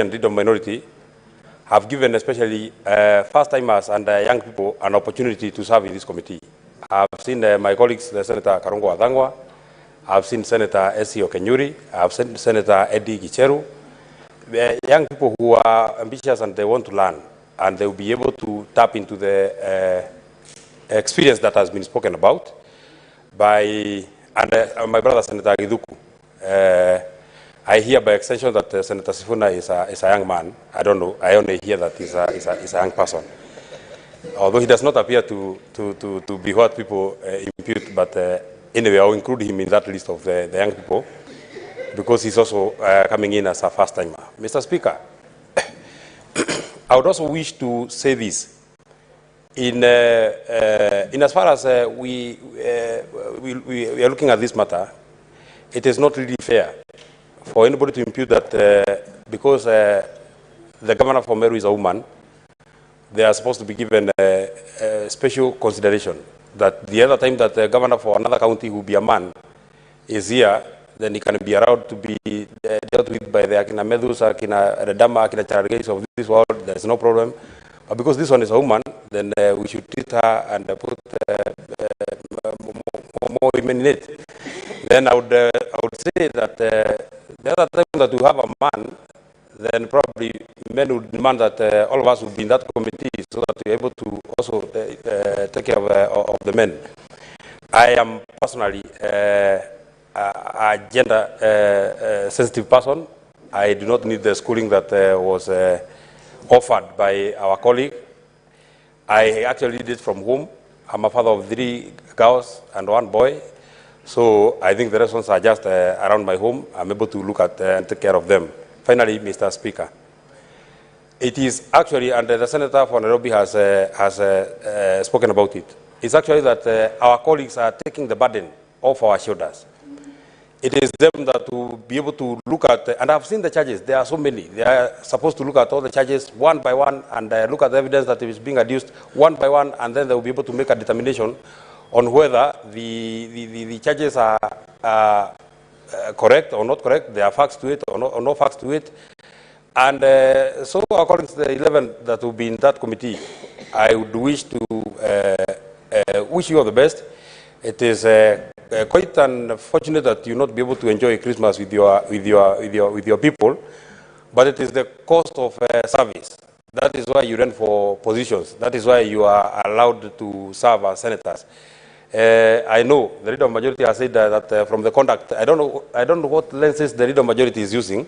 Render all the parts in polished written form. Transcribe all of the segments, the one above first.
and freedom minority have given especially first-timers and young people an opportunity to serve in this committee. I've seen my colleagues, the Senator Karongo Adhangwa, I've seen Senator S.C. Okenyuri, I've seen Senator Eddie Gicheru, young people who are ambitious and they want to learn, and they will be able to tap into the experience that has been spoken about by my brother Senator Githuku. I hear by extension that Senator Sifuna is a young man. I don't know. I only hear that he's a young person. Although he does not appear to be what people impute, but anyway, I'll include him in that list of the young people because he's also coming in as a first-timer. Mr. Speaker, I would also wish to say this. In as far as we are looking at this matter, it is not really fair for anybody to impute that because the governor for Meru is a woman, they are supposed to be given special consideration. That the other time that the governor for another county who be a man is here, then he can be allowed to be dealt with by the Akina Medus, Akina Redama, Akina Charagais of this world. There's no problem. But because this one is a woman, then we should treat her and put more women in it. Then I would say that the other time that we have a man, then probably men would demand that all of us would be in that committee so that we're able to also take care of the men. I am personally a gender-sensitive person. I do not need the schooling that was offered by our colleague. I actually did it from home. I'm a father of 3 girls and 1 boy. So I think the rest ones are just around my home. I'm able to look at and take care of them. Finally, Mr. Speaker, it is actually, and the Senator for Nairobi has spoken about it, it's actually that our colleagues are taking the burden off our shoulders. It is them that will be able to look at, and I've seen the charges, there are so many. They are supposed to look at all the charges one by one and look at the evidence that is being adduced one by one, and then they will be able to make a determination on whether the charges are correct or not correct, there are facts to it or no facts to it. And so according to the 11 that will be in that committee, I would wish to wish you all the best. It is quite unfortunate that you not be able to enjoy Christmas with your people, but it is the cost of service. That is why you run for positions. That is why you are allowed to serve as senators. I know the leader of majority has said that from the conduct, I don't know what lenses the leader of majority is using.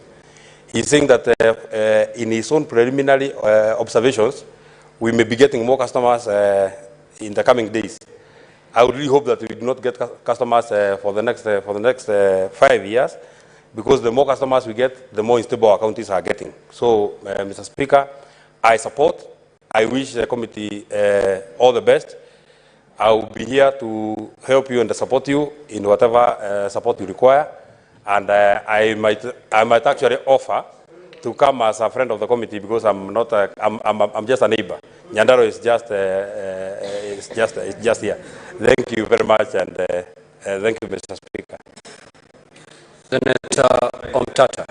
He's saying that in his own preliminary observations, we may be getting more customers in the coming days. I would really hope that we do not get customers for the next 5 years, because the more customers we get, the more unstable our counties are getting. So, Mr. Speaker, I support. I wish the committee all the best. I will be here to help you and support you in whatever support you require, and I might actually offer to come as a friend of the committee, because I'm not I'm just a neighbor. Nyandaro is just here. Thank you very much, and thank you, Mr. Speaker. Senator Omtata.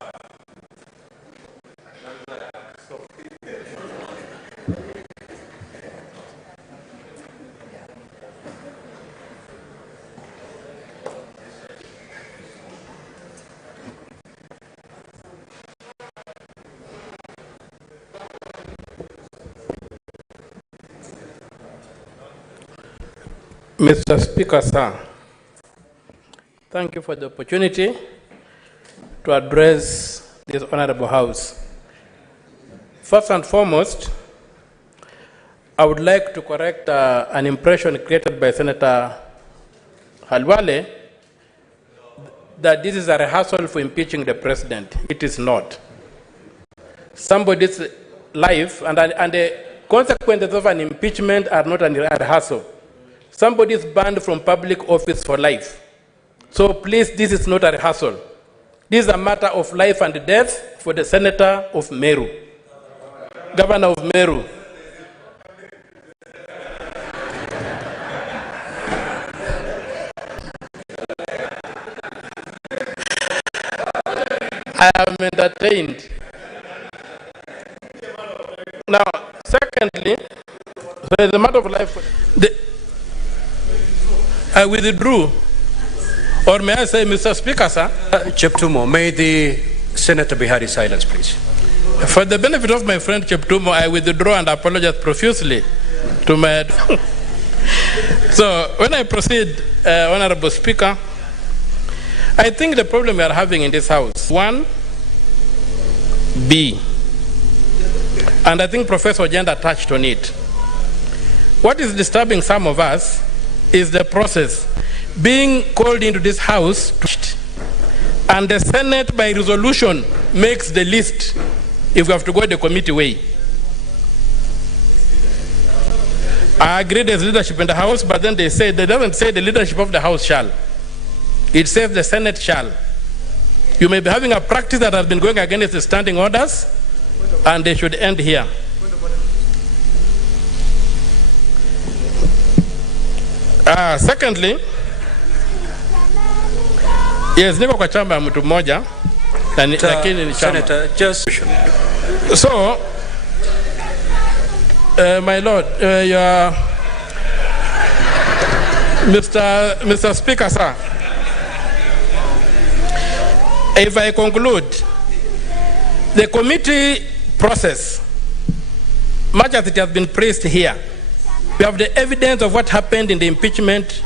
Mr. Speaker, sir, thank you for the opportunity to address this honorable House. First and foremost, I would like to correct an impression created by Senator Halwale that this is a rehearsal for impeaching the president. It is not. Somebody's life and the consequences of an impeachment are not a rehearsal. Somebody is banned from public office for life. So please, this is not a rehearsal. This is a matter of life and death for the Senator of Meru, Governor of Meru. I am entertained. Secondly, so as a matter of life, I withdrew. Or may I say, Mr. Speaker, sir? Cheptumo, may the Senator be heard in silence, please. For the benefit of my friend Cheptumo, I withdraw and apologize profusely to my... So, when I proceed, Honorable Speaker, I think the problem we are having in this House, 1B, and I think Professor Jenda touched on it. What is disturbing some of us is the process being called into this House, and the Senate by resolution makes the list if we have to go the committee way. I agree there's leadership in the House, but then they doesn't say the leadership of the House shall. It says the Senate shall. You may be having a practice that has been going against the standing orders, and they should end here. Secondly, yes, niko kwa chamba mtu mmoja, lakini ni chamba. Senator, just... So, my Lord, Mr. Speaker, sir, if I conclude, the committee process, much as it has been praised here, we have the evidence of what happened in the impeachment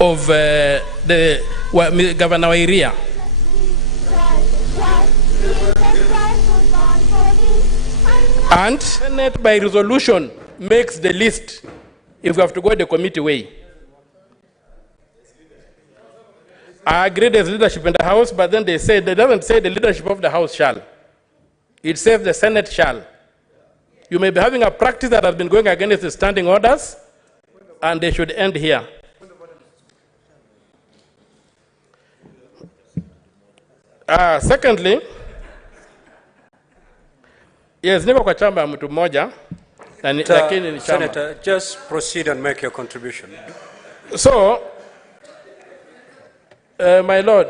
of Governor Wairia. And Senate by resolution makes the list if we have to go the committee way. I agree there's leadership in the House, but then they doesn't say the leadership of the House shall. It says the Senate shall. You may be having a practice that has been going against the standing orders, and they should end here. Secondly, yes, niko kwa chamba mtu mmoja, lakini ni chamba. Senator, just proceed and make your contribution. So, my Lord,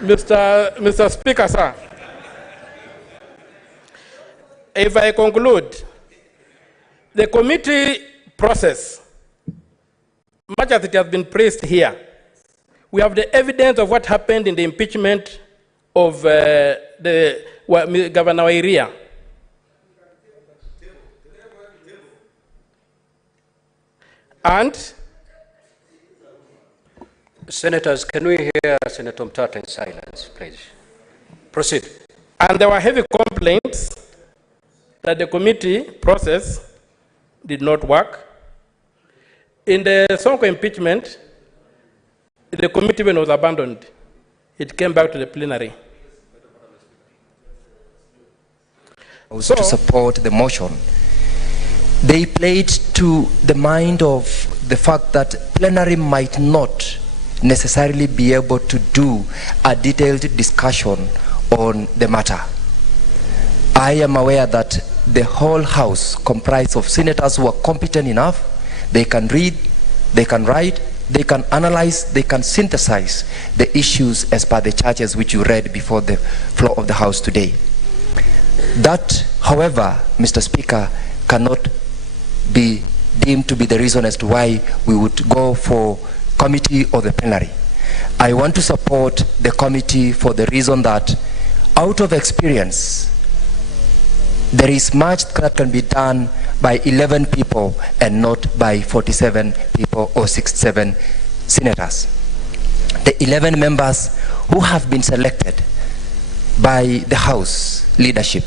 Mr. Speaker, sir, if I conclude, the committee process, much as it has been praised here, we have the evidence of what happened in the impeachment of Governor Wairia. And Senators, can we hear Senator Mtata in silence, please? Proceed. And there were heavy complaints that the committee process did not work. In the Sonko impeachment, the committee was abandoned. It came back to the plenary. To support the motion, they played to the mind of the fact that plenary might not necessarily be able to do a detailed discussion on the matter. I am aware that the whole House comprised of senators who are competent enough. They can read, they can write, they can analyze, they can synthesize the issues as per the charges which you read before the floor of the House today. That, however, Mr. Speaker, cannot be deemed to be the reason as to why we would go for committee or the plenary. I want to support the committee for the reason that out of experience, there is much that can be done by 11 people and not by 47 people or 67 senators. The 11 members who have been selected by the House leadership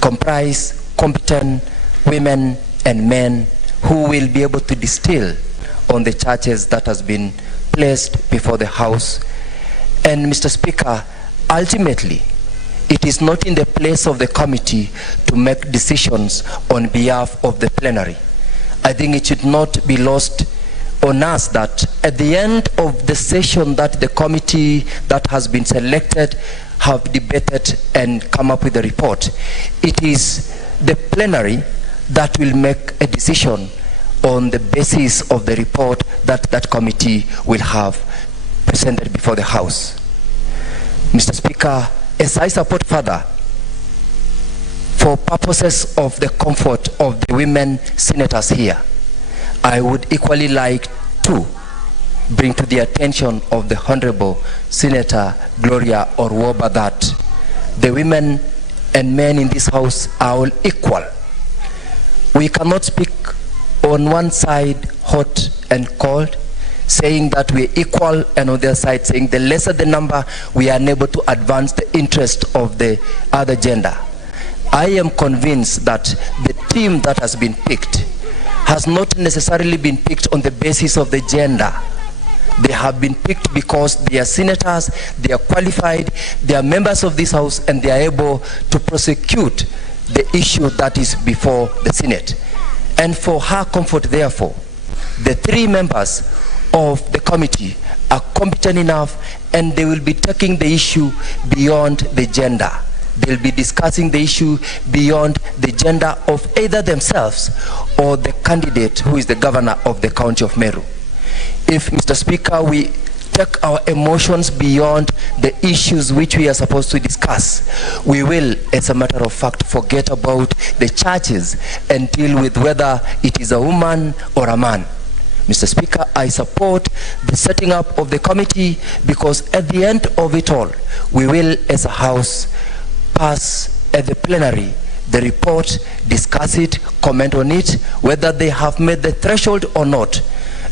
comprise competent women and men who will be able to distill on the charges that has been placed before the House. And Mr. Speaker, ultimately, it is not in the place of the committee to make decisions on behalf of the plenary. I think it should not be lost on us that at the end of the session that the committee that has been selected have debated and come up with a report, it is the plenary that will make a decision on the basis of the report that that committee will have presented before the House. Mr. Speaker, as I support further for purposes of the comfort of the women senators here, I would equally like to bring to the attention of the Honorable Senator Gloria Orwoba that the women and men in this house are all equal. We cannot speak on one side hot and cold, saying that we're equal, and on the other side saying the lesser the number, we are unable to advance the interest of the other gender. I am convinced that the team that has been picked has not necessarily been picked on the basis of the gender. They have been picked because they are senators, they are qualified, they are members of this house, and they are able to prosecute the issue that is before the Senate. And for her comfort, therefore, the 3 members of the committee are competent enough, and they will be taking the issue beyond the gender. They'll be discussing the issue beyond the gender of either themselves or the candidate who is the governor of the county of Meru. If, Mr. Speaker, we take our emotions beyond the issues which we are supposed to discuss, we will, as a matter of fact, forget about the churches and deal with whether it is a woman or a man. Mr. Speaker, I support the setting up of the committee because at the end of it all, we will, as a house, pass at the plenary the report, discuss it, comment on it, whether they have met the threshold or not.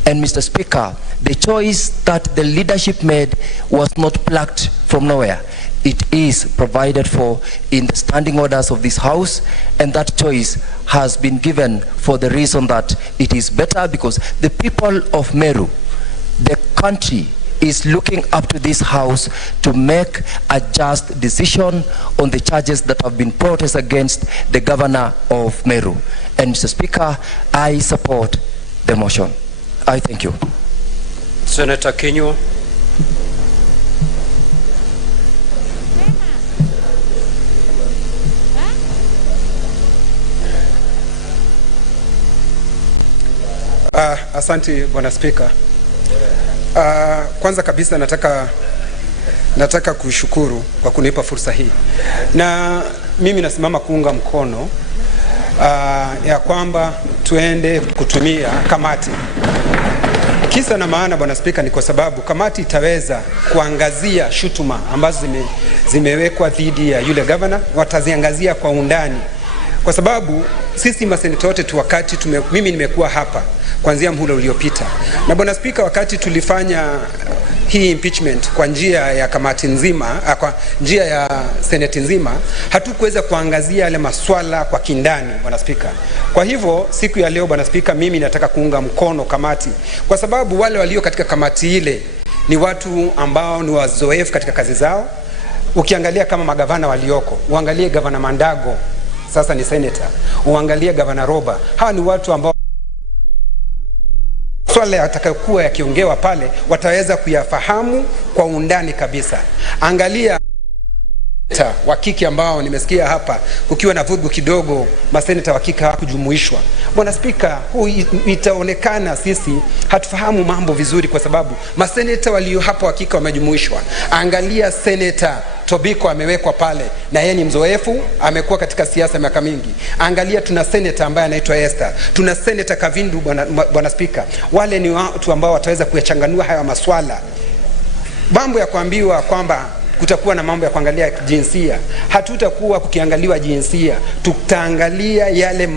And Mr. Speaker, the choice that the leadership made was not plucked from nowhere. It is provided for in the standing orders of this house, and that choice has been given for the reason that it is better because the people of Meru, the country, is looking up to this house to make a just decision on the charges that have been brought against the governor of Meru. And Mr. Speaker, I support the motion. I thank you. Senator Kinyo. Asante Bwana Spika. Kwanza kabisa nataka kushukuru kwa kunipa fursa hii. Na mimi nasimama kuunga mkono ya kwamba tuende kutumia kamati. Kisa na maana Bwana Spika ni kwa sababu kamati itaweza kuangazia shutuma ambazo zimewekwa dhidi ya yule governor, wataziangazia kwa undani. Kwa sababu sisi maseneta wote tu wakati mimi nimekuwa hapa kuanzia mhula uliopita. Na Bwana Spika, wakati tulifanya hii impeachment kwa njia ya kamati nzima, kwa njia ya seneti nzima, hatukuweza kuangazia yale maswala kwa kindani Bwana Spika. Kwa hivyo siku ya leo Bwana Spika, mimi nataka kuunga mkono kamati kwa sababu wale walio katika kamati ile ni watu ambao ni wazoefu katika kazi zao. Ukiangalia kama magavana walioko, uangalie gavana Mandago, sasa ni senator, uangalie gavana Roba, hawa ni watu ambao swala yatakayokuwa yakiongewa pale wataweza kuyafahamu kwa undani kabisa. Angalia wa kike ambao nimesikia hapa kukiwa na vugu kidogo, maseneta wa kike hawakujumuishwa. Bwana Spika, huu itaonekana sisi hatufahamu mambo vizuri kwa sababu maseneta walio hapa wa kike wamejumuishwa. Angalia Senator Tobiko amewekwa pale na yeye ni mzoefu, amekuwa katika siasa miaka mingi. Angalia tuna senator ambaye anaitwa Esther, tuna Senator Kavindu Bwana Spika. Wale ni watu ambao wataweza kuyachanganua haya maswala. Mambo ya kuambiwa kwamba kutakuwa na mambo ya kuangalia jinsia, hatutakuwa kukiangaliwa jinsia, tutaangalia yale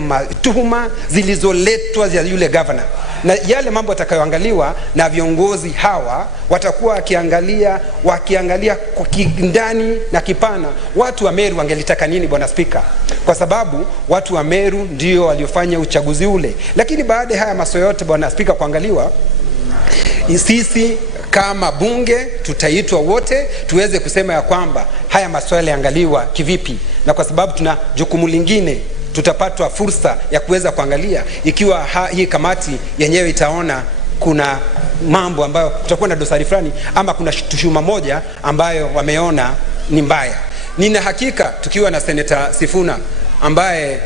tuhuma zilizoletwa za yule governor. Na yale mambo yatakayoangaliwa na viongozi hawa watakuwa wakiangalia kwa kindani na kipana. Watu wa Meru wangelitaka nini Bwana Spika? Kwa sababu watu wa Meru ndio waliofanya uchaguzi ule. Lakini baada ya haya masomo yote Bwana Spika kuangaliwa, sisi kama bunge tutaitwa wote tuweze kusema ya kwamba haya maswala yaangaliwa kivipi, na kwa sababu tuna jukumu lingine tutapatwa fursa ya kuweza kuangalia ikiwa hii kamati yenyewe itaona kuna mambo ambayo kutakuwa na dosari fulani ama kuna tuhuma moja ambayo wameona ni mbaya. Nina hakika tukiwa na Senator Sifuna ambaye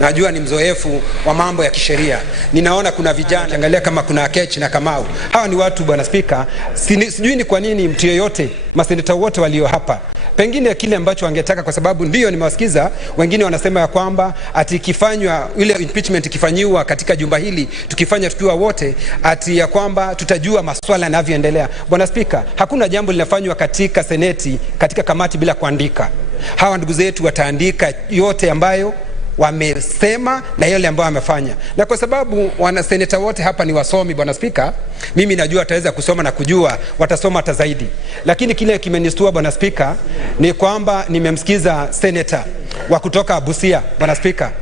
najua ni mzoefu wa mambo ya kisheria, ninaona kuna vijana, angalia kama kuna Akechi na Kamau. Hawa ni watu Bwana Spika, sijui ni kwa nini mtu yeyote, maseneta wote walio hapa pengine kile ambacho wangetaka, kwa sababu ndio nimewasikiza wengine wanasema ya kwamba ati ikifanywa ile impeachment ikifanywa katika jumba hili, tukifanya tukiwa wote, ati ya kwamba tutajua masuala yanavyoendelea. Bwana Spika, hakuna jambo linafanywa katika seneti, katika kamati bila kuandika. Hawa ndugu zetu wataandika yote ambayo wamesema na yale ambayo wamefanya, na kwa sababu wana seneta wote hapa ni wasomi, Bwana Spika, mimi najua wataweza kusoma na kujua, watasoma hata zaidi. Lakini kile kimenistua Bwana Spika ni kwamba nimemsikiza seneta wa kutoka Busia, Bwana Spika.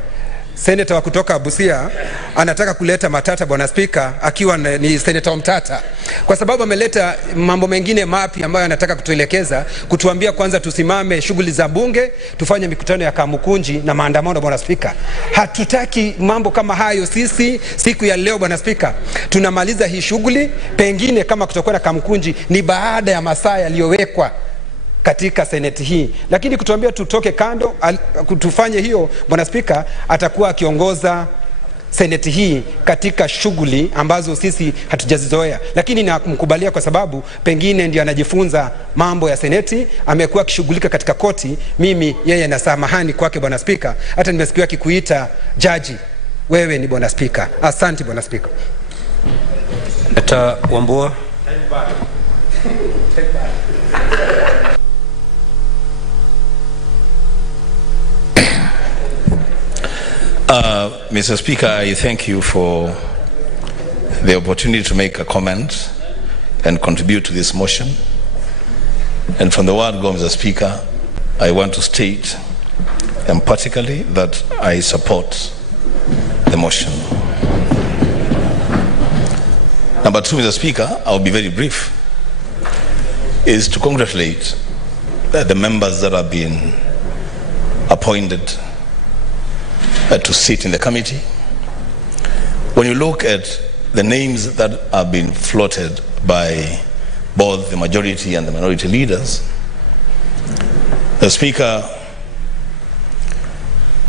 Seneta wa kutoka Busia anataka kuleta matata, Bwana Spika, akiwa ni seneta wa mtata, kwa sababu ameleta mambo mengine mapya ambayo anataka kutuelekeza, kutuambia kwanza tusimame shughuli za bunge, tufanye mikutano ya Kamukunji na maandamano. Bwana Spika, hatutaki mambo kama hayo. Sisi siku ya leo Bwana Spika tunamaliza hii shughuli, pengine kama kutakuwa na Kamukunji ni baada ya masaa yaliyowekwa katika seneti hii, lakini kutuambia tutoke kando kutufanye hiyo, Bwana Spika atakuwa akiongoza seneti hii katika shughuli ambazo sisi hatujazizoea. Lakini nakumkubalia kwa sababu pengine ndio anajifunza mambo ya seneti, amekuwa akishughulika katika koti. Mimi yeye na samahani kwake Bwana Spika, hata nimesikia akikuita jaji, wewe ni Bwana Spika. Asante Bwana Spika. Eta Wambua. Mr. Speaker, I thank you for the opportunity to make a comment and contribute to this motion. And from the word go, Mr. Speaker, I want to state emphatically that I support the motion. Number two, Mr. Speaker, I'll be very brief, is to congratulate the members that have been appointed to sit in the committee. When you look at the names that have been floated by both the majority and the minority leaders, the Speaker,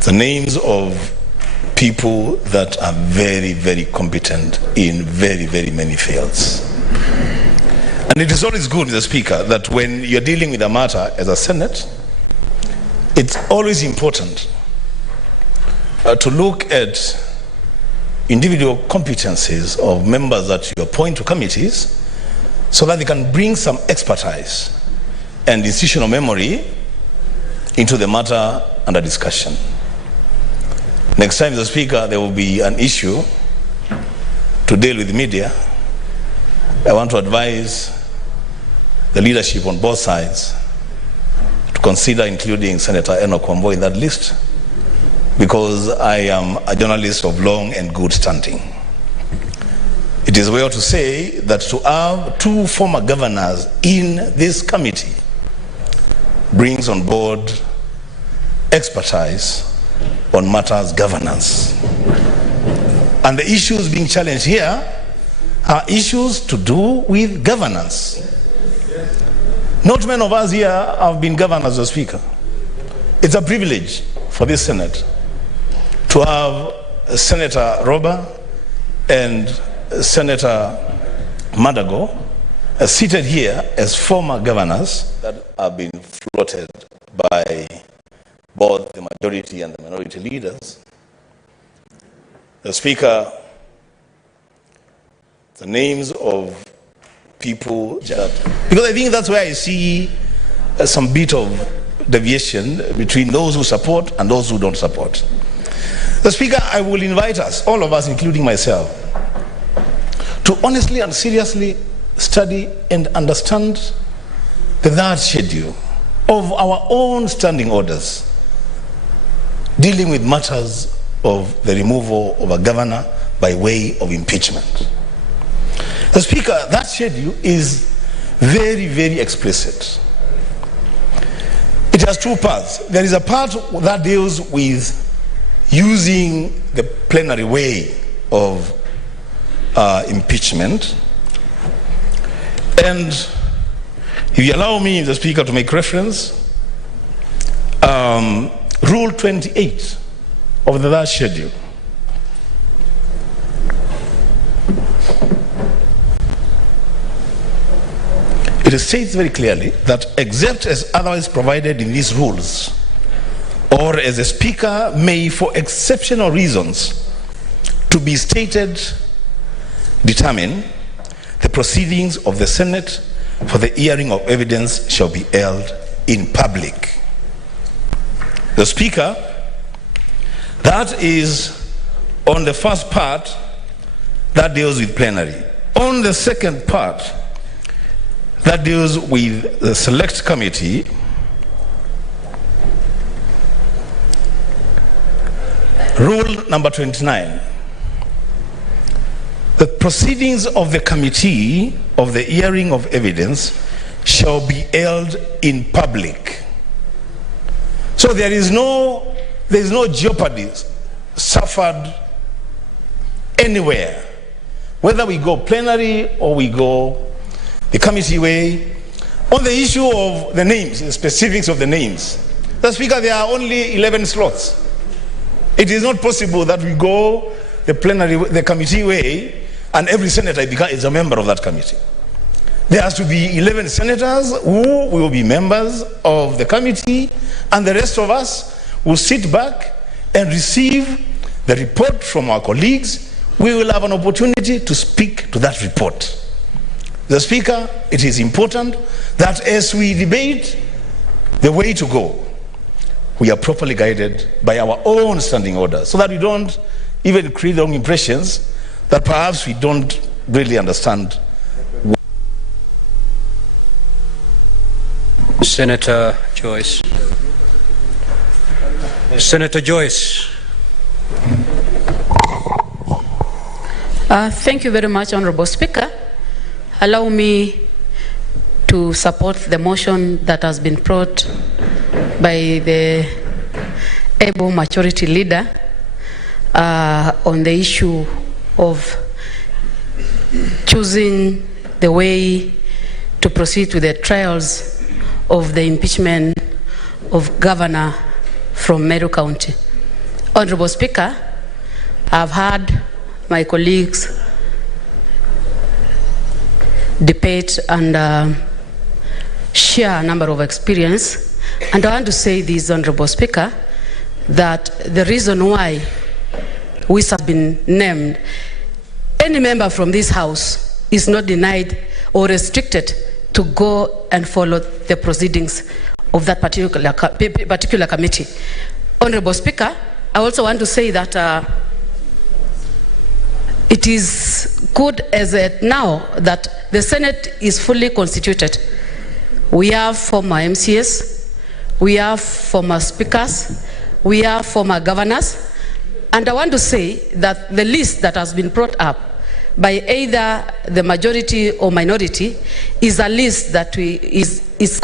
the names of people that are very, very competent in very, very many fields. And it is always good, Mr. Speaker, that when you're dealing with a matter as a Senate, it's always important to look at individual competencies of members that you appoint to committees so that they can bring some expertise and institutional memory into the matter under discussion. Next time, Mr. Speaker, there will be an issue to deal with the media. I want to advise the leadership on both sides to consider including Senator Enoch Wambua in that list, because I am a journalist of long and good standing. It is well to say that to have two former governors in this committee brings on board expertise on matters governance. And the issues being challenged here are issues to do with governance. Not many of us here have been governors, Mr. Speaker. It's a privilege for this Senate to have Senator Roba and Senator Madago seated here as former governors that have been floated by both the majority and the minority leaders. The Speaker, the names of people that, because I think that's where I see some bit of deviation between those who support and those who don't support. The Speaker, I will invite us, all of us, including myself, to honestly and seriously study and understand the third schedule of our own standing orders dealing with matters of the removal of a governor by way of impeachment. The Speaker, that schedule is very, very explicit. It has two parts. There is a part that deals with using the plenary way of impeachment. And if you allow me, the Speaker, to make reference, Rule 28 of the third schedule. It it states very clearly that except as otherwise provided in these rules, or as the Speaker may, for exceptional reasons to be stated, determine, the proceedings of the Senate for the hearing of evidence shall be held in public. The Speaker, that is on the first part that deals with plenary. On the second part that deals with the select committee, rule number 29. The proceedings of the committee of the hearing of evidence shall be held in public. So there is no jeopardy suffered anywhere, whether we go plenary or we go the committee way. On the issue of the names, the specifics of the names, the Speaker, there are only 11 slots. It is not possible that we go the plenary, the committee way, and every senator is a member of that committee. There has to be 11 senators who will be members of the committee, and the rest of us will sit back and receive the report from our colleagues. We will have an opportunity to speak to that report. The Speaker, it is important that as we debate the way to go, we are properly guided by our own standing orders, so that we don't even create wrong impressions that perhaps we don't really understand. Senator Joyce. Senator Joyce. Thank you very much, Honorable Speaker. Allow me to support the motion that has been brought by the able majority leader on the issue of choosing the way to proceed with the trials of the impeachment of Governor from Meru County. Honorable Speaker, I've had my colleagues debate and share a number of experience, and I want to say this, Honorable Speaker, that the reason why we have been named, any member from this House is not denied or restricted to go and follow the proceedings of that particular committee. Honorable Speaker, I also want to say that it is good as at now that the Senate is fully constituted. We have former MCS, we have former speakers, we have former governors, and I want to say that the list that has been brought up by either the majority or minority is a list that it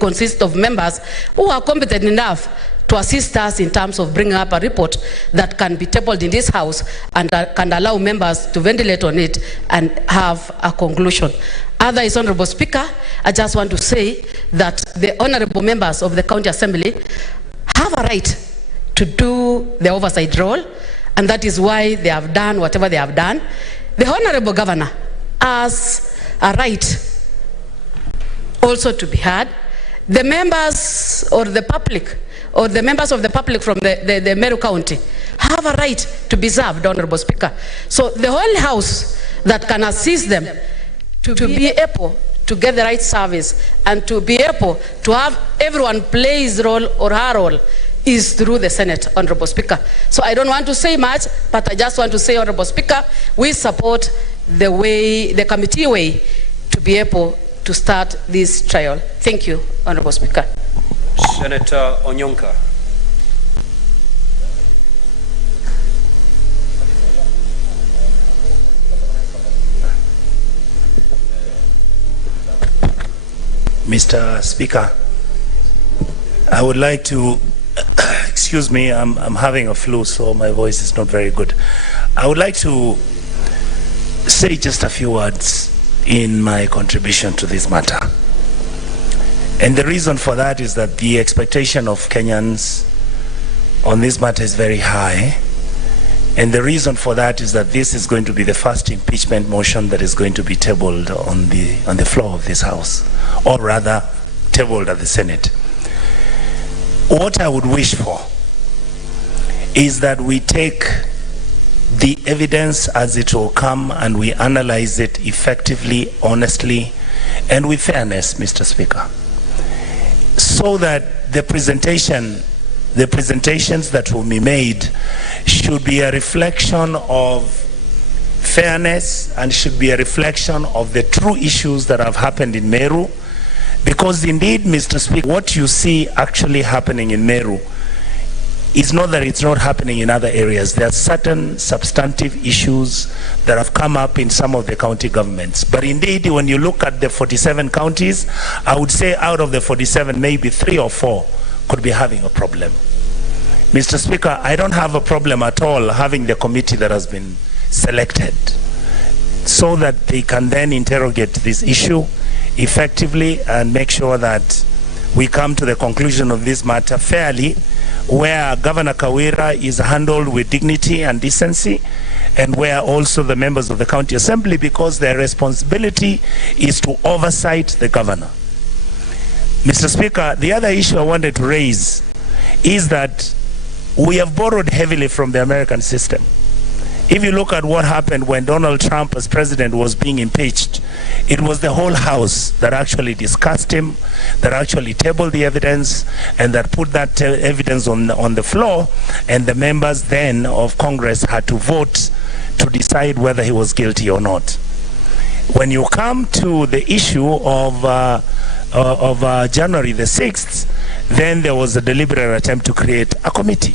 consists of members who are competent enough to assist us in terms of bringing up a report that can be tabled in this House and can allow members to ventilate on it and have a conclusion. Otherwise, Honorable Speaker, I just want to say that the honorable members of the County Assembly have a right to do the oversight role, and that is why they have done whatever they have done. The Honorable Governor has a right also to be heard. The members or the public, or the members of the public from the Meru County have a right to be served, Honorable Speaker. So the whole House that can assist them to be able to get the right service and to be able to have everyone play his role or her role is through the Senate, Honorable Speaker. So I don't want to say much, but I just want to say, Honorable Speaker, we support the way, the committee way to be able to start this trial. Thank you, Honorable Speaker. Senator Onyonka. Mr. Speaker, I would like to, excuse me, I'm having a flu, so my voice is not very good. I would like to say just a few words in my contribution to this matter. And the reason for that is that the expectation of Kenyans on this matter is very high, And the reason for that is that this is going to be the first impeachment motion that is going to be tabled on the floor of this House, or rather tabled at the Senate. What I would wish for is that we take the evidence as it will come and we analyze it effectively, honestly, and with fairness, Mr. Speaker, so that the presentations that will be made should be a reflection of fairness and should be a reflection of the true issues that have happened in Meru. Because indeed, Mr. Speaker, what you see actually happening in Meru is not that it's not happening in other areas. There are certain substantive issues that have come up in some of the county governments. But indeed, when you look at the 47 counties, I would say out of the 47, maybe 3 or 4 could be having a problem. Mr. Speaker, I don't have a problem at all having the committee that has been selected so that they can then interrogate this issue effectively and make sure that we come to the conclusion of this matter fairly, where Governor Kawira is handled with dignity and decency, and where also the members of the county assembly, because their responsibility is to oversight the governor. Mr. Speaker, the other issue I wanted to raise is that we have borrowed heavily from the American system. If you look at what happened when Donald Trump as president was being impeached, it was the whole House that actually discussed him, that actually tabled the evidence, and that put that evidence on the floor, and the members then of Congress had to vote to decide whether he was guilty or not. When you come to the issue of January the 6th, then there was a deliberate attempt to create a committee.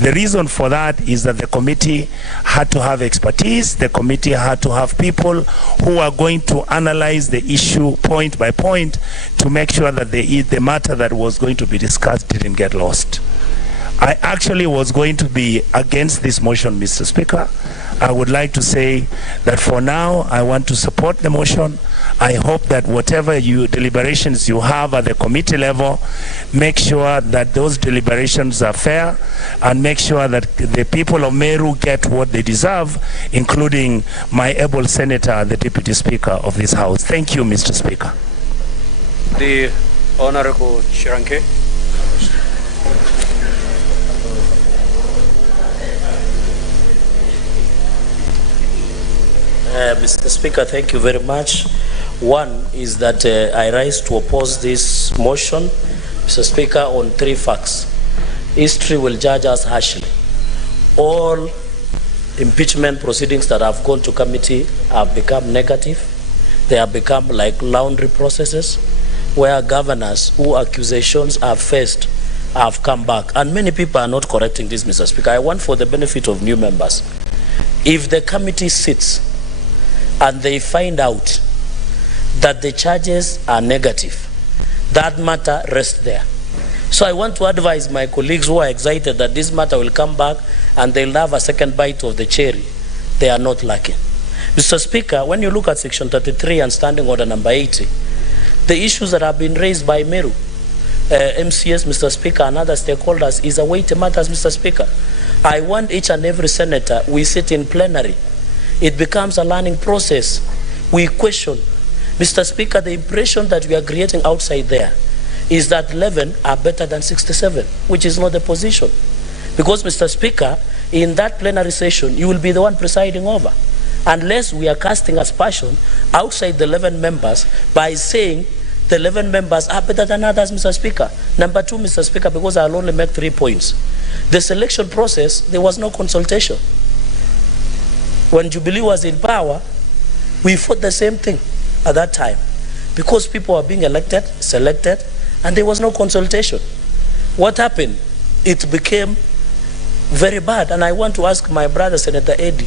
The reason for that is that the committee had to have expertise, the committee had to have people who are going to analyze the issue point by point to make sure that the matter that was going to be discussed didn't get lost. I actually was going to be against this motion, Mr. Speaker. I would like to say that for now, I want to support the motion. I hope that whatever deliberations you have at the committee level, make sure that those deliberations are fair and make sure that the people of Meru get what they deserve, including my able senator, the Deputy Speaker of this House. Thank you, Mr. Speaker. The Honorable Chiranke. Mr. Speaker, thank you very much. One is that I rise to oppose this motion, Mr. Speaker, on 3 facts. History will judge us harshly. All impeachment proceedings that have gone to committee have become negative. They have become like laundry processes where governors who accusations are faced have come back. And many people are not correcting this, Mr. Speaker. I want, for the benefit of new members, if the committee sits and they find out that the charges are negative, that matter rests there. So I want to advise my colleagues who are excited that this matter will come back and they'll have a second bite of the cherry. They are not lucky. Mr. Speaker, when you look at Section 33 and Standing Order number 80, the issues that have been raised by Meru, MCS, Mr. Speaker, and other stakeholders is a weighty matter, Mr. Speaker. I want each and every senator, we sit in plenary. It becomes a learning process. We question. Mr. Speaker, the impression that we are creating outside there is that 11 are better than 67, which is not the position. Because, Mr. Speaker, in that plenary session, you will be the one presiding over. Unless we are casting aspersion outside the 11 members by saying the 11 members are better than others, Mr. Speaker. Number 2, Mr. Speaker, because I'll only make 3 points. The selection process, there was no consultation. When Jubilee was in power, we fought the same thing at that time because people were being elected, selected, and there was no consultation. What happened? It became very bad. And I want to ask my brother, Senator Eddie,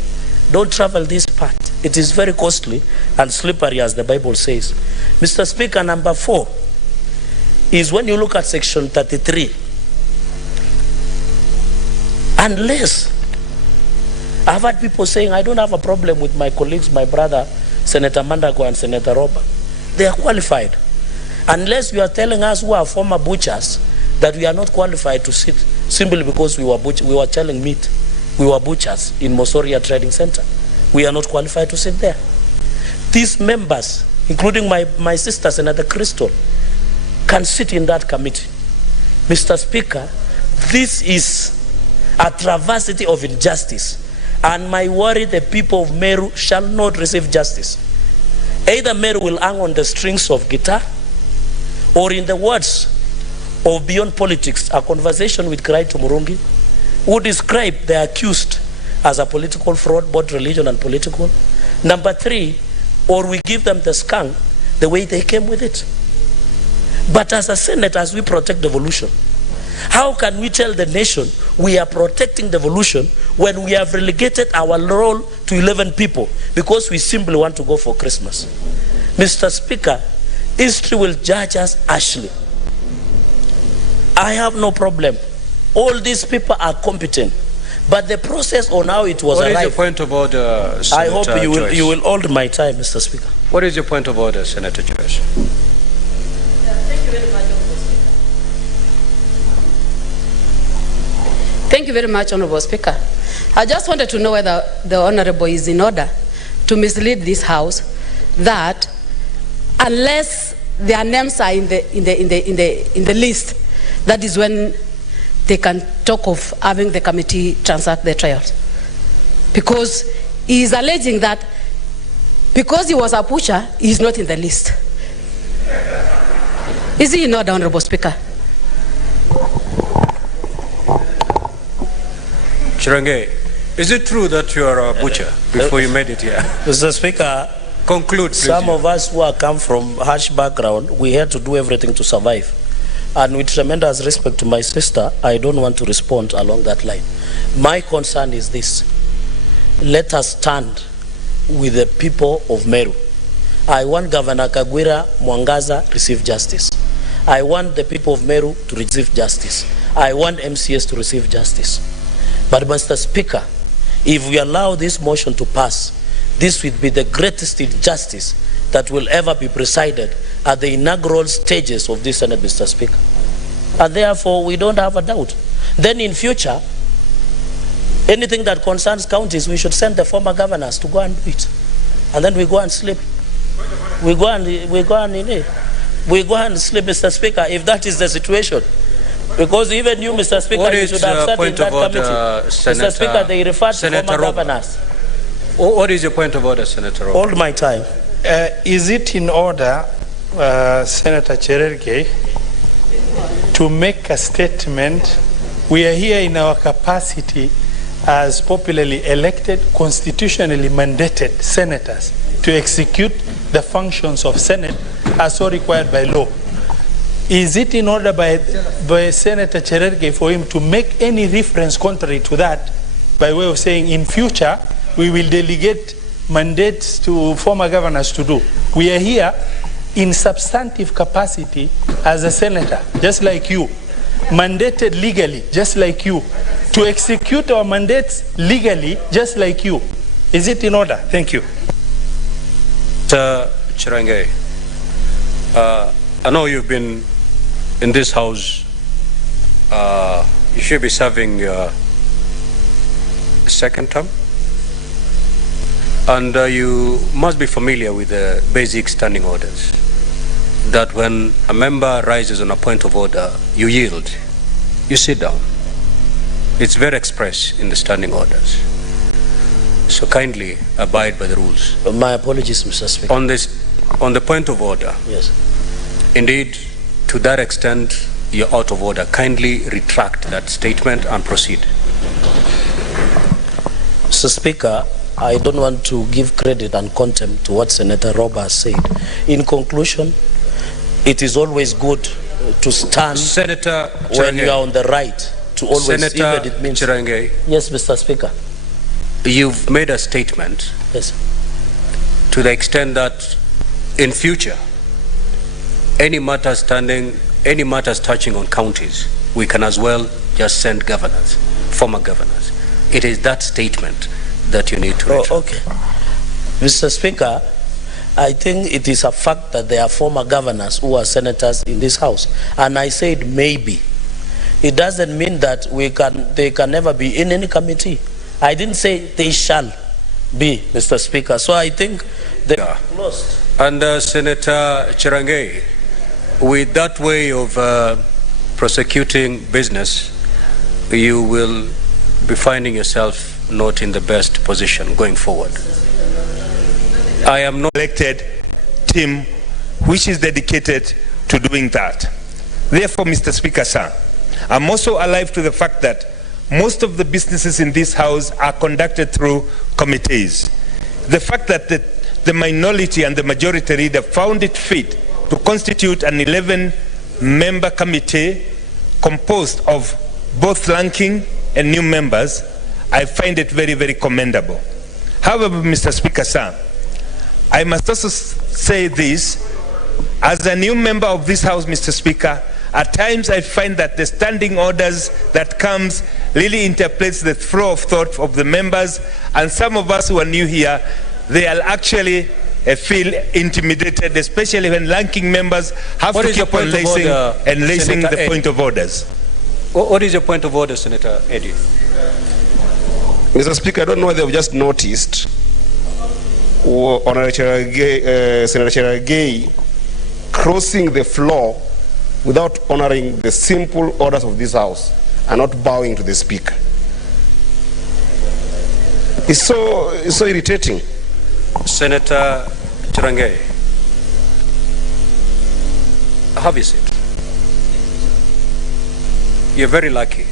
don't travel this path. It is very costly and slippery, as the Bible says. Mr. Speaker, number 4 is when you look at Section 33, unless I've had people saying, I don't have a problem with my colleagues, my brother, Senator Mandago and Senator Robert. They are qualified. Unless you are telling us who are former butchers that we are not qualified to sit simply because we were selling meat. We were butchers in Mosoria Trading Center. We are not qualified to sit there. These members, including my sister, Senator Crystal, can sit in that committee. Mr. Speaker, this is a travesty of injustice, and my worry, the people of Meru shall not receive justice. Either Meru will hang on the strings of guitar, or in the words of Beyond Politics, a conversation with Kraito Murungi, who described the accused as a political fraud, both religion and political. Number 3, or we give them the skunk the way they came with it. But as a Senate, as we protect devolution, how can we tell the nation we are protecting devolution when we have relegated our role to 11 people because we simply want to go for Christmas? Mr. Speaker, history will judge us harshly. I have no problem. All these people are competent, but the process on how it was arrived. What is your point of order, Senator I hope you will hold my time, Mr. Speaker. What is your point of order, Senator Joyce? Thank you very much, Thank you very much, Honorable Speaker. I just wanted to know whether the Honorable is in order to mislead this House that unless their names are in the list, that is when they can talk of having the committee transact the trials. Because he is alleging that because he was a pusher, he is not in the list. Is he in order, Honorable Speaker? Chirangei, is it true that you are a butcher before you made it here? Mr. Speaker, conclude, please. Some of us who come from harsh background, we had to do everything to survive. And with tremendous respect to my sister, I don't want to respond along that line. My concern is this. Let us stand with the people of Meru. I want Governor Kagwira Mwangaza receive justice. I want the people of Meru to receive justice. I want MCS to receive justice. But Mr. Speaker, if we allow this motion to pass, this will be the greatest injustice that will ever be presided at the inaugural stages of this Senate, Mr. Speaker. And therefore, we don't have a doubt. Then in future, anything that concerns counties, we should send the former governors to go and do it. And then we go and sleep. We go and sleep, Mr. Speaker, if that is the situation. Because even you, Mr. Speaker, you should have sat in that committee. Mr. Speaker, they refer to former governors. What is your point of order, Senator Rob? Hold my time. Is it in order, Senator Cherargei, to make a statement? We are here in our capacity as popularly elected, constitutionally mandated senators to execute the functions of Senate as so required by law. Is it in order by Senator Cherargei for him to make any reference contrary to that by way of saying in future we will delegate mandates to former governors to do? We are here in substantive capacity as a senator, just like you, mandated legally, just like you, to execute our mandates legally, just like you. Is it in order? Thank you. Mr. Chirangei, I know you've been in this House. You should be serving your second term. And you must be familiar with the basic standing orders, that when a member rises on a point of order, you yield, you sit down. It's very express in the standing orders. So kindly abide by the rules. My apologies, Mr. Speaker. On the point of order, yes. Indeed, to that extent, you're out of order. Kindly retract that statement and proceed. Mr. Speaker, I don't want to give credit and contempt to what Senator Rob has said. In conclusion, it is always good to stand Senator when you are on the right, to always, Senator even it means... Chirangei, yes, Mr. Speaker. You've made a statement, yes, to the extent that in future, any matters touching on counties, we can as well just send governors, former governors. It is that statement that you need to retract. Okay. Mr. Speaker, I think it is a fact that there are former governors who are senators in this House. And I said maybe. It doesn't mean that they can never be in any committee. I didn't say they shall be, Mr. Speaker. So I think they are closed. And Senator Cherangei, with that way of prosecuting business, you will be finding yourself not in the best position going forward. I am not elected team which is dedicated to doing that. Therefore, Mr. Speaker, sir, I'm also alive to the fact that most of the businesses in this house are conducted through committees. The fact that the minority and the majority leader found it fit to constitute an 11-member committee composed of both ranking and new members, I find it very, very commendable. However, Mr. Speaker, sir, I must also say this, as a new member of this house, Mr. Speaker, at times I find that the standing orders that comes really interprets the flow of thought of the members, and some of us who are new here, they are actually feel intimidated, especially when ranking members have to keep on lacing the point of orders. What is your point of order, Senator Eddie? Mr. Speaker, I don't know whether you've just noticed Senator Cherangei crossing the floor without honoring the simple orders of this house and not bowing to the Speaker. It's so irritating. Senator Cherangei, have a seat. You're very lucky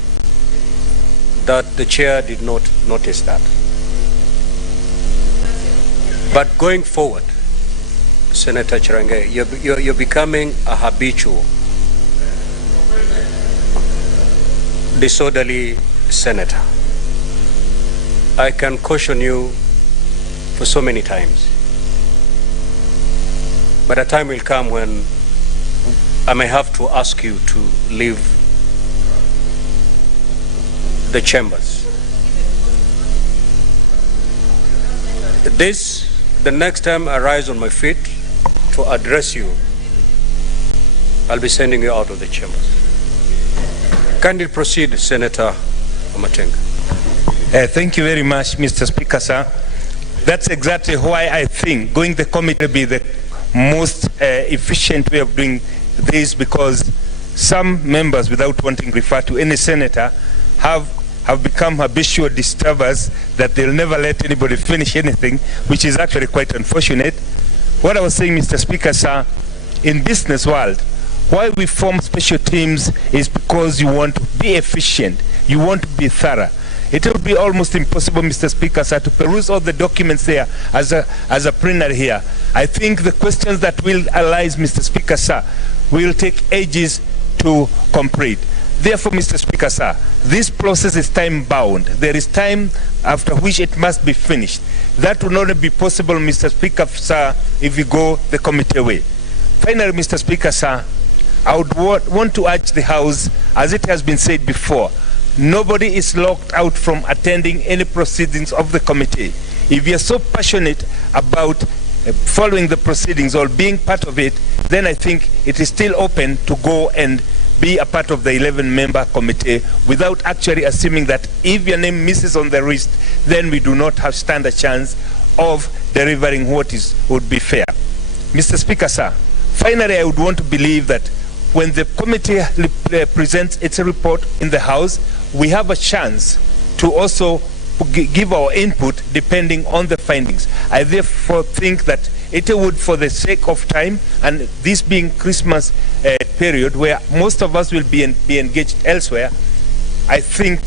that the chair did not notice that. But going forward, Senator Cherangei, you're becoming a habitual disorderly senator. I can caution you for so many times. But a time will come when I may have to ask you to leave the chambers. The next time I rise on my feet to address you, I'll be sending you out of the chambers. Kindly proceed, Senator Omatenga. Thank you very much, Mr. Speaker, sir. That's exactly why I think going the committee will be the most efficient way of doing this, because some members, without wanting to refer to any senator, have become habitual disturbers that they'll never let anybody finish anything, which is actually quite unfortunate. What I was saying, Mr. Speaker, sir, in business world, why we form special teams is because you want to be efficient, you want to be thorough. It will be almost impossible, Mr. Speaker, sir, to peruse all the documents there as a plenary here. I think the questions that will arise, Mr. Speaker, sir, will take ages to complete. Therefore, Mr. Speaker, sir, this process is time-bound. There is time after which it must be finished. That will not be possible, Mr. Speaker, sir, if you go the committee way. Finally, Mr. Speaker, sir, I would want to urge the House, as it has been said before, nobody is locked out from attending any proceedings of the committee. If you are so passionate about following the proceedings or being part of it, then I think it is still open to go and be a part of the 11-member committee without actually assuming that if your name misses on the list, then we do not stand a chance of delivering what would be fair. Mr. Speaker, sir, finally I would want to believe that when the committee presents its report in the House, we have a chance to also give our input depending on the findings. I therefore think that it would, for the sake of time, and this being Christmas period where most of us will be engaged elsewhere, I think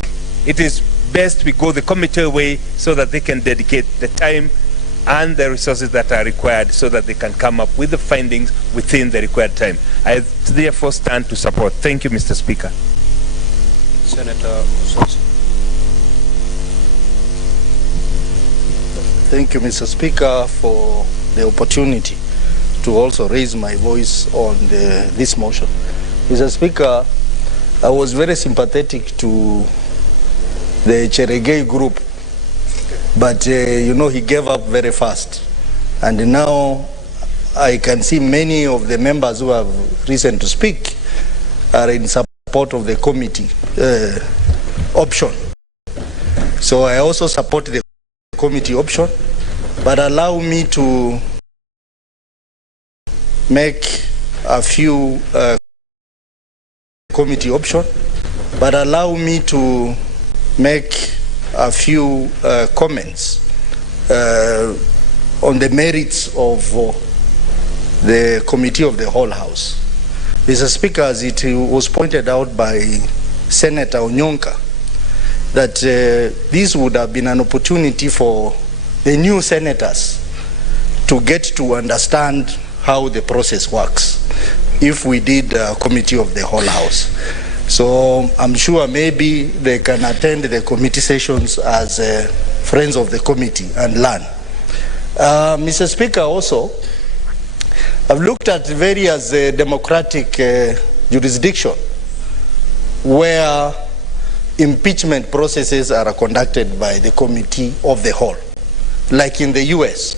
it is best we go the committee way so that they can dedicate the time and the resources that are required so that they can come up with the findings within the required time. I therefore stand to support. Thank you, Mr. Speaker. Senator Osotsi. Thank you, Mr. Speaker, for the opportunity to also raise my voice on this motion. Mr. Speaker, I was very sympathetic to the Cherangei group, but you know, he gave up very fast. And now I can see many of the members who have risen to speak are in support of the committee option. So I also support the committee option, but allow me to make a few committee option, but allow me to make a few comments on the merits of the committee of the whole House. Mr. Speaker, as it was pointed out by Senator Onyonka, that this would have been an opportunity for the new senators to get to understand how the process works if we did a committee of the whole House. So I'm sure maybe they can attend the committee sessions as friends of the committee and learn. Mr. Speaker, also, I've looked at various democratic jurisdiction where impeachment processes are conducted by the committee of the whole. Like in the US,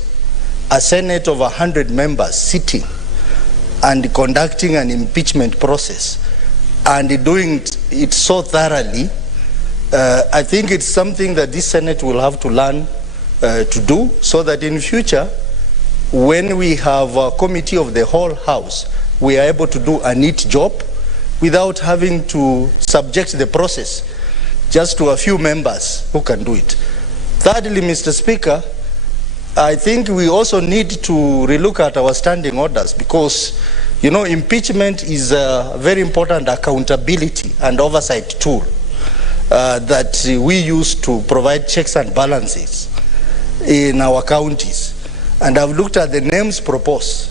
a Senate of 100 members sitting and conducting an impeachment process and doing it so thoroughly, I think it's something that this Senate will have to learn to do, so that in future, when we have a committee of the whole House, we are able to do a neat job without having to subject the process just to a few members who can do it. Thirdly, Mr. Speaker, I think we also need to relook at our standing orders, because, you know, impeachment is a very important accountability and oversight tool that we use to provide checks and balances in our counties. And I've looked at the names proposed,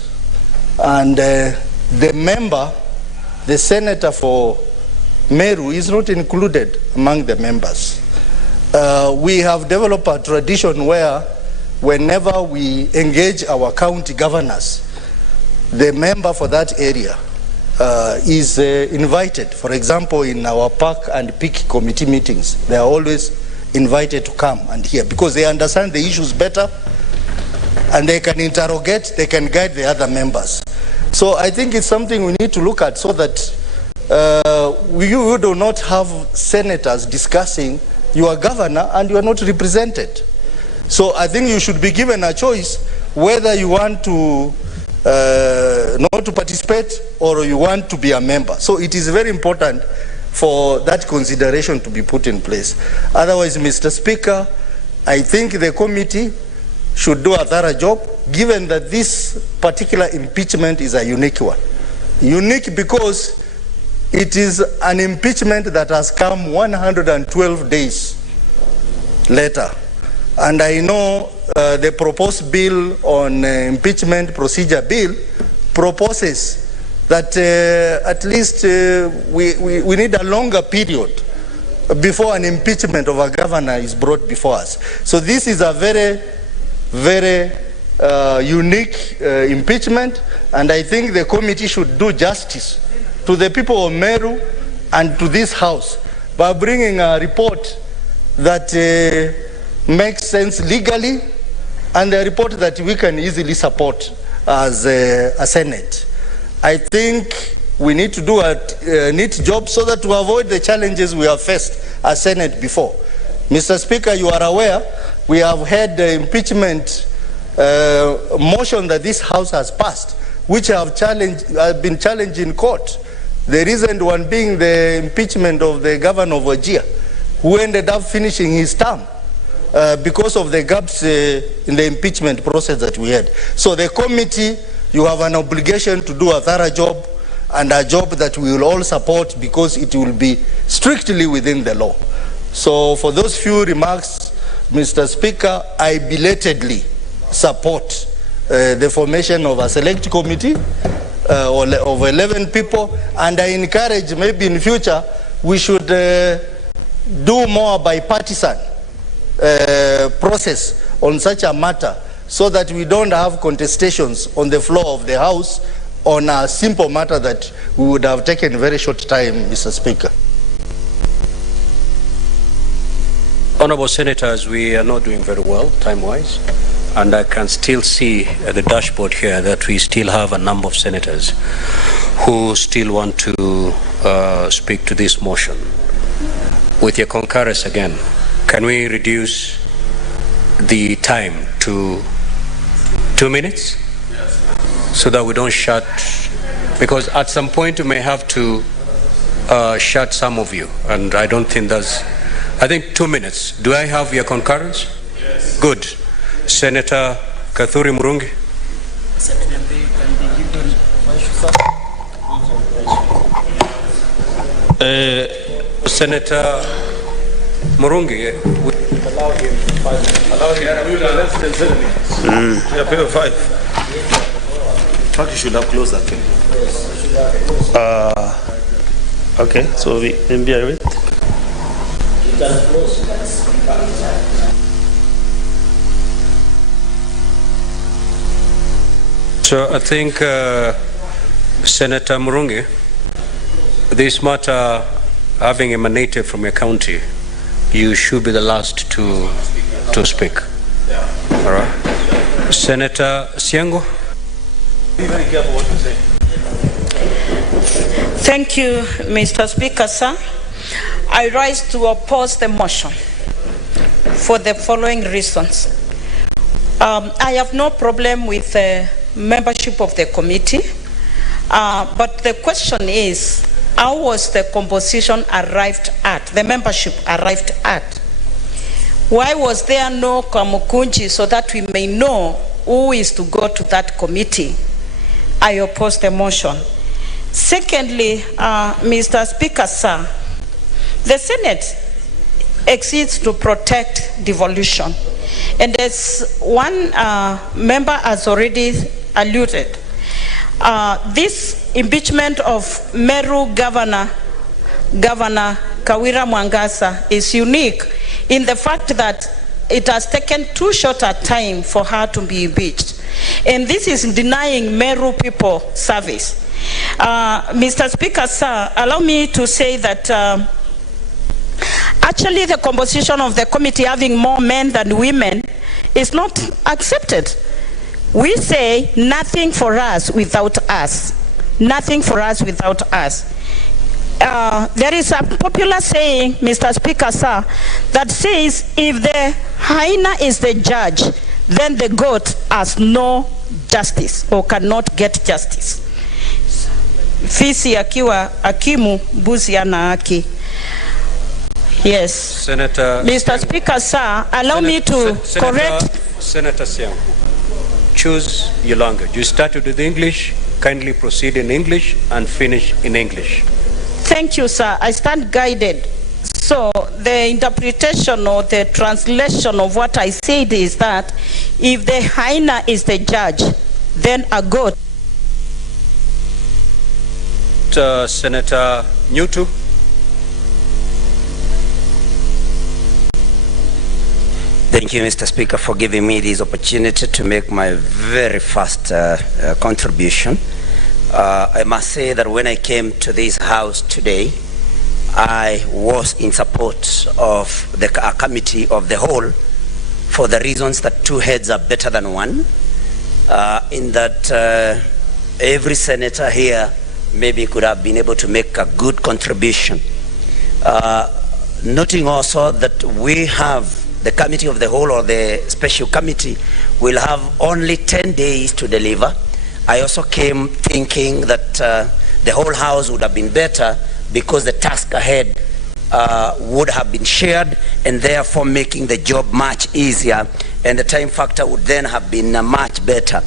and the member, the senator for Meru, is not included among the members. We have developed a tradition where whenever we engage our county governors, the member for that area is invited. For example, in our park and peak committee meetings, they are always invited to come and hear, because they understand the issues better and they can interrogate, they can guide the other members. So I think it's something we need to look at, so that you do not have senators discussing your governor and you are not represented. So I think you should be given a choice whether you want to not to participate or you want to be a member. So it is very important for that consideration to be put in place. Otherwise, Mr. Speaker, I think the committee should do a thorough job, given that this particular impeachment is a unique one. Unique because it is an impeachment that has come 112 days later. And I know the proposed bill on impeachment procedure bill proposes that at least we need a longer period before an impeachment of a governor is brought before us. So this is a very, very unique impeachment, and I think the committee should do justice to the people of Meru and to this House by bringing a report that makes sense legally, and a report that we can easily support as a Senate. I think we need to do a neat job so that to avoid the challenges we have faced as Senate before. Mr. Speaker, you are aware we have had the impeachment motion that this House has passed, which have been challenged in court. The recent one being the impeachment of the governor of Wajir, who ended up finishing his term because of the gaps in the impeachment process that we had. So the committee, you have an obligation to do a thorough job, and a job that we will all support, because it will be strictly within the law. So for those few remarks, Mr. Speaker, I belatedly support the formation of a select committee of 11 people, and I encourage, maybe in future we should do more bipartisan process on such a matter, so that we don't have contestations on the floor of the House on a simple matter that we would have taken very short time, Mr. Speaker. Honorable Senators, we are not doing very well time-wise, and I can still see at the dashboard here that we still have a number of senators who still want to speak to this motion. With your concurrence again, Can we reduce the time to 2 minutes? So that we don't shut, because at some point we may have to shut some of you, and I don't think that's, I think 2 minutes. Do I have your concurrence? Yes. Good. Senator Kathuri Murungi. Senator Murungi, allow him 5 minutes. Allow him less than 7 minutes. Yeah, paper 5. In fact, you should have closed that thing. Okay, so we can be with. You can close. So I think Senator Murungi, this matter having emanated from your county, you should be the last to speak. All right. Senator Siango. Be very careful what you say. Thank you, Mr. Speaker, sir. I rise to oppose the motion for the following reasons. I have no problem with the membership of the committee, but the question is, how was the composition arrived at, the membership arrived at? Why was there no kamukunji so that we may know who is to go to that committee? I oppose the motion. Secondly, Mr. Speaker, sir, the Senate exists to protect devolution. And as one member has already alluded, this impeachment of Meru Governor Kawira Mwangasa is unique in the fact that it has taken too short a time for her to be impeached. And this is denying Meru people service. Mr. Speaker, sir, allow me to say that actually the composition of the committee having more men than women is not accepted. We say nothing for us without us. Nothing for us without us. There is a popular saying, Mr. Speaker, sir, that says if the hyena is the judge, then the goat has no justice or cannot get justice. Fisi akiwa akimu, mbuzi ana haki. Yes. Senator Mr. Speaker, sir, allow me to correct. Senator Siang, choose your language. You started with English, kindly proceed in English and finish in English. Thank you, sir. I stand guided. So the interpretation or the translation of what I said is that if the hyena is the judge, then a goat. Senator Newton. Thank you, Mr. Speaker, for giving me this opportunity to make my very first contribution. I must say that when I came to this house today, I was in support of the committee of the whole for the reasons that two heads are better than one, in that every senator here maybe could have been able to make a good contribution. Noting also that we have the committee of the whole or the special committee will have only 10 days to deliver. I also came thinking that the whole house would have been better because the task ahead would have been shared and therefore making the job much easier, and the time factor would then have been much better.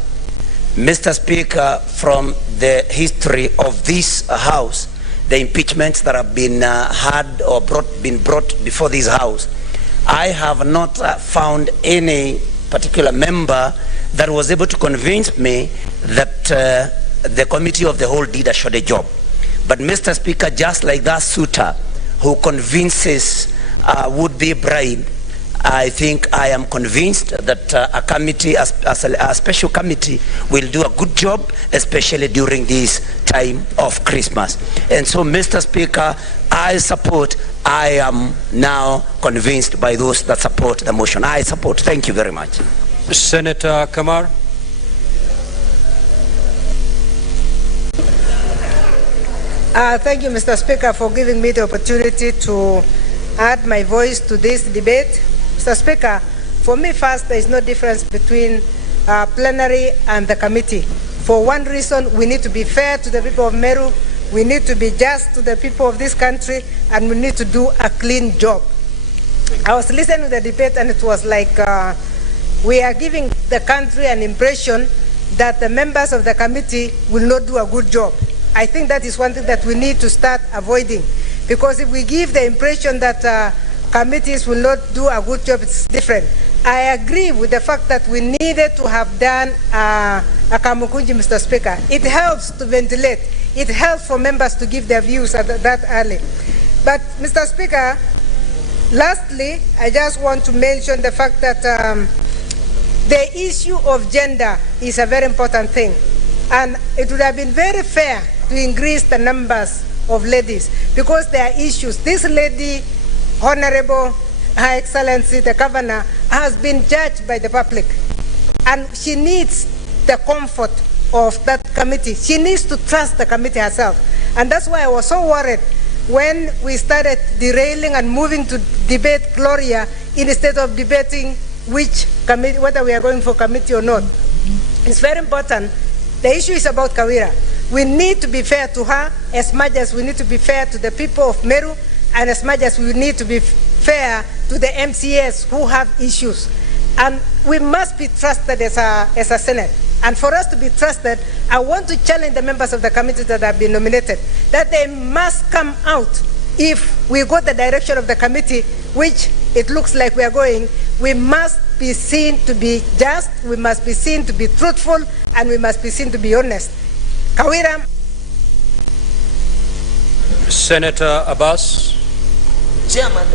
Mr. Speaker, from the history of this house, the impeachments that have been had or been brought before this house, I have not found any particular member that was able to convince me that the committee of the whole did a shoddy job. But Mr. Speaker, just like that suitor who convinces would-be bride, I think I am convinced that a committee, a special committee, will do a good job, especially during this time of Christmas. And so, Mr. Speaker, I am now convinced by those that support the motion. I support. Thank you very much. Senator Kamar. Thank you, Mr. Speaker, for giving me the opportunity to add my voice to this debate. Mr. Speaker, for me first, there is no difference between plenary and the committee. For one reason, we need to be fair to the people of Meru, we need to be just to the people of this country, and we need to do a clean job. I was listening to the debate and it was like we are giving the country an impression that the members of the committee will not do a good job. I think that is one thing that we need to start avoiding, because if we give the impression that committees will not do a good job, it's different. I agree with the fact that we needed to have done a Kamukunji, Mr. Speaker. It helps to ventilate. It helps for members to give their views at that early. But, Mr. Speaker, lastly, I just want to mention the fact that the issue of gender is a very important thing. And it would have been very fair to increase the numbers of ladies, because there are issues. This lady, Honorable Her Excellency, the Governor, has been judged by the public. And she needs the comfort of that committee. She needs to trust the committee herself. And that's why I was so worried when we started derailing and moving to debate Gloria instead of debating which committee, whether we are going for committee or not. It's very important. The issue is about Kawira. We need to be fair to her as much as we need to be fair to the people of Meru, and as much as we need to be fair to the MCAs who have issues. And we must be trusted as a Senate. And for us to be trusted, I want to challenge the members of the committee that have been nominated, that they must come out. If we go the direction of the committee, which it looks like we are going, we must be seen to be just, we must be seen to be truthful, and we must be seen to be honest. Kawira. Senator Abbas. Chairman.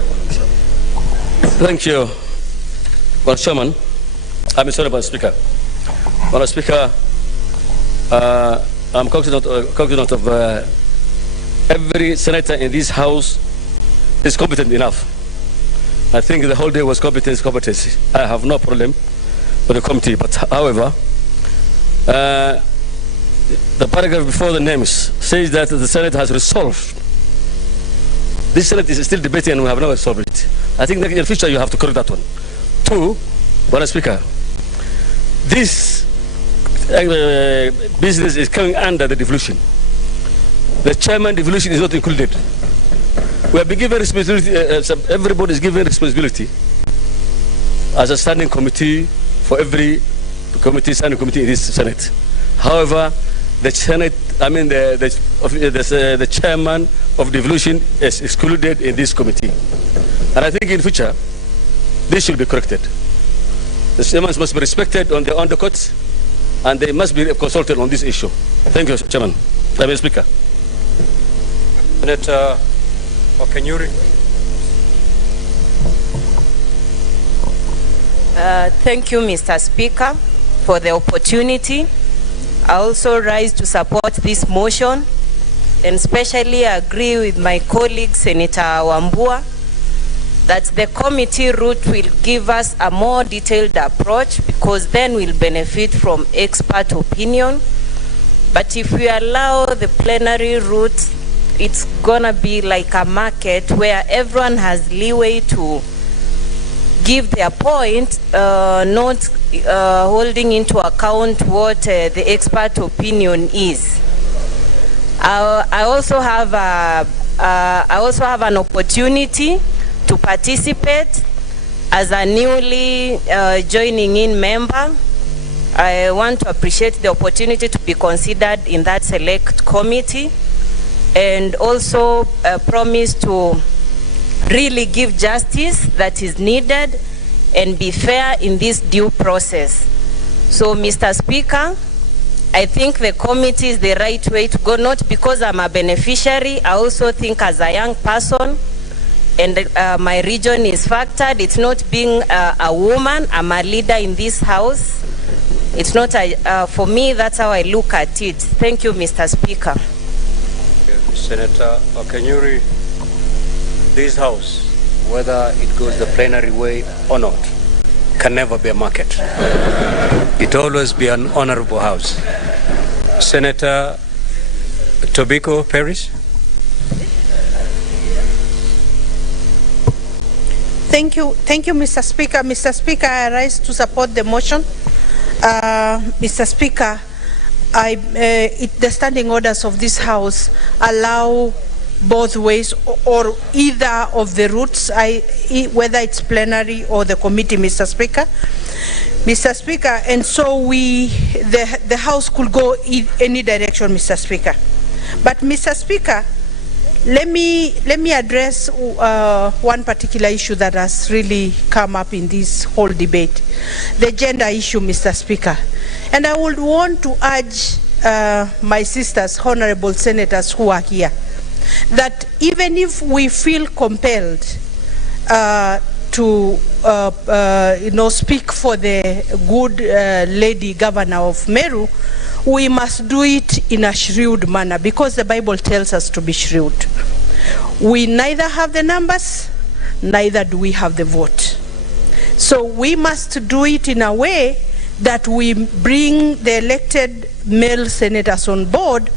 Thank you, Mr. Chairman. I'm sorry, Mr. Speaker. Mr. Speaker, I'm cognizant of every senator in this House is competent enough. I think the whole day was competency. I have no problem with the committee, but however, the paragraph before the names says that the Senate has resolved. This Senate is still debating and we have never solved it. I think that in the future you have to correct that one. Two, Mr. Speaker, this business is coming under the devolution. The chairman devolution is not included. We have been given responsibility, everybody is given responsibility as a standing committee for every committee, standing committee in this Senate. However, the Senate, the chairman of devolution is excluded in this committee. And I think in future, this should be corrected. The chairman must be respected on the undercuts, and they must be consulted on this issue. Thank you, Chairman. Mr. Speaker. Senator Okenyuri. Thank you, Mr. Speaker, for the opportunity. I also rise to support this motion and especially agree with my colleague, Senator Wambua, that the committee route will give us a more detailed approach, because then we'll benefit from expert opinion. But if we allow the plenary route, it's gonna be like a market where everyone has leeway to give their point, not holding into account what the expert opinion is. I also have an opportunity to participate as a newly joining in member. I want to appreciate the opportunity to be considered in that select committee, and also promise to really give justice that is needed and be fair in this due process. So, Mr. Speaker, I think the committee is the right way to go, not because I'm a beneficiary. I also think as a young person, and my region is factored. It's not being a woman. I'm a leader in this house. It's not for me, that's how I look at it. Thank you, Mr. Speaker. Senator Okenyuri, this house, whether it goes the plenary way or not, can never be a market. It always be an honorable house. Senator Tobiko Paris. Thank you, Mr. Speaker. Mr. Speaker, I rise to support the motion. Mr. Speaker, the standing orders of this House allow both ways or either of the routes, whether it's plenary or the committee, Mr. Speaker. Mr. Speaker, and so the House could go in any direction, Mr. Speaker. But Mr. Speaker, let me address one particular issue that has really come up in this whole debate, the gender issue, Mr. Speaker. And I would want to urge my sisters, honorable senators who are here, that even if we feel compelled to speak for the good lady governor of Meru, we must do it in a shrewd manner, because the Bible tells us to be shrewd. We neither have the numbers, neither do we have the vote. So we must do it in a way that we bring the elected male senators on board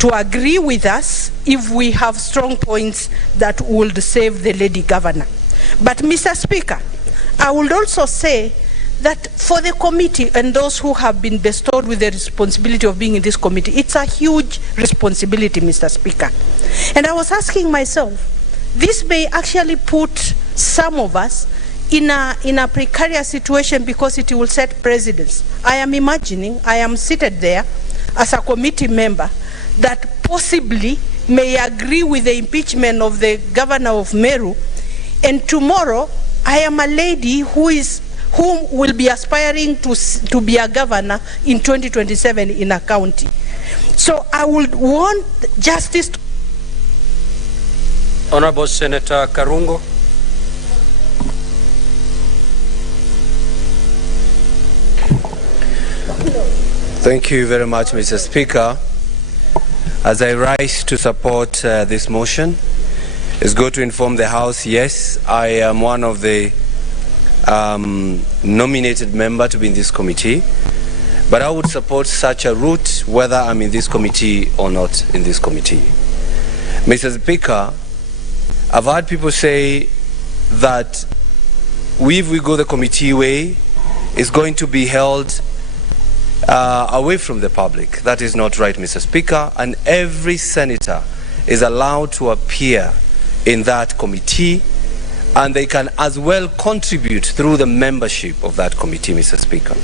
to agree with us if we have strong points that would save the lady governor. But Mr. Speaker, I would also say that for the committee and those who have been bestowed with the responsibility of being in this committee, it's a huge responsibility, Mr. Speaker. And I was asking myself, this may actually put some of us in a precarious situation, because it will set precedents. I am imagining, I am seated there as a committee member that possibly may agree with the impeachment of the governor of Meru, and tomorrow I am a lady who will be aspiring to be a governor in 2027 in a county. So I would want justice to... Honorable Senator Karungo. Thank you very much, Mr. Speaker. As I rise to support this motion, it's good to inform the House, yes, I am one of the nominated member to be in this committee, but I would support such a route whether I'm in this committee or not in this committee. Mr. Speaker, I've heard people say that if we go the committee way, it's going to be held away from the public. That is not right, Mr. Speaker, and every senator is allowed to appear in that committee, and they can as well contribute through the membership of that committee, Mr. Speaker.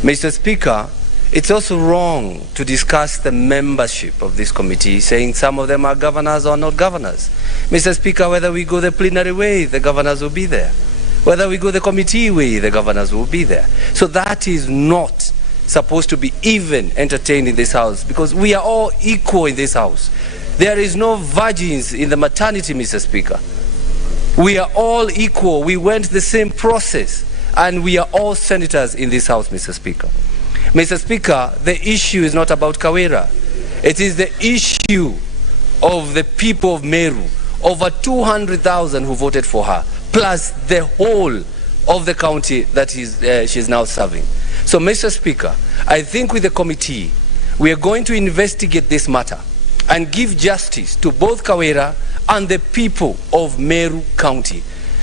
Mr. Speaker, it's also wrong to discuss the membership of this committee, saying some of them are governors or not governors. Mr. Speaker, whether we go the plenary way, the governors will be there. Whether we go the committee way, the governors will be there. So that is not supposed to be even entertained in this House, because we are all equal in this House. There is no virgins in the maternity, Mr. Speaker. We are all equal. We went the same process, and we are all senators in this House, Mr. Speaker. Mr. Speaker, the issue is not about Kawera. It is the issue of the people of Meru, over 200,000 who voted for her, plus the whole of the county that she is now serving. So, Mr. Speaker, I think with the committee, we are going to investigate this matter and give justice to both Kawera and the people of Meru County.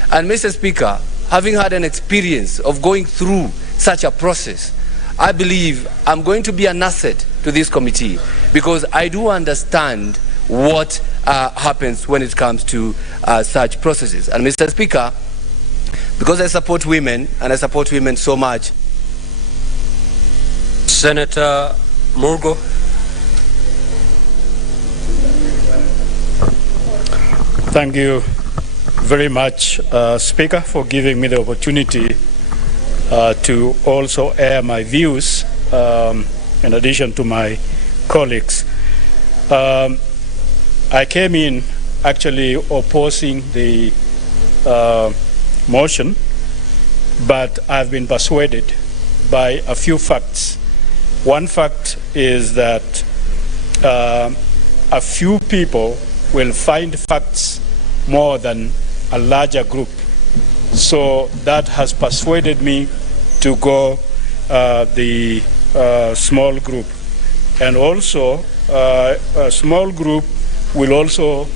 And Mr. Speaker, having had an experience of going through such a process, I believe I'm going to be an asset to this committee, because I do understand what happens when it comes to such processes. And Mr. Speaker, because I support women, and I support women so much. Senator Murgo. Thank you very much, Speaker, for giving me the opportunity to also air my views in addition to my colleagues. I came in actually opposing the motion, but I've been persuaded by a few facts. One fact is that a few people will find facts more than a larger group. So that has persuaded me to go the small group. And also, a small group will also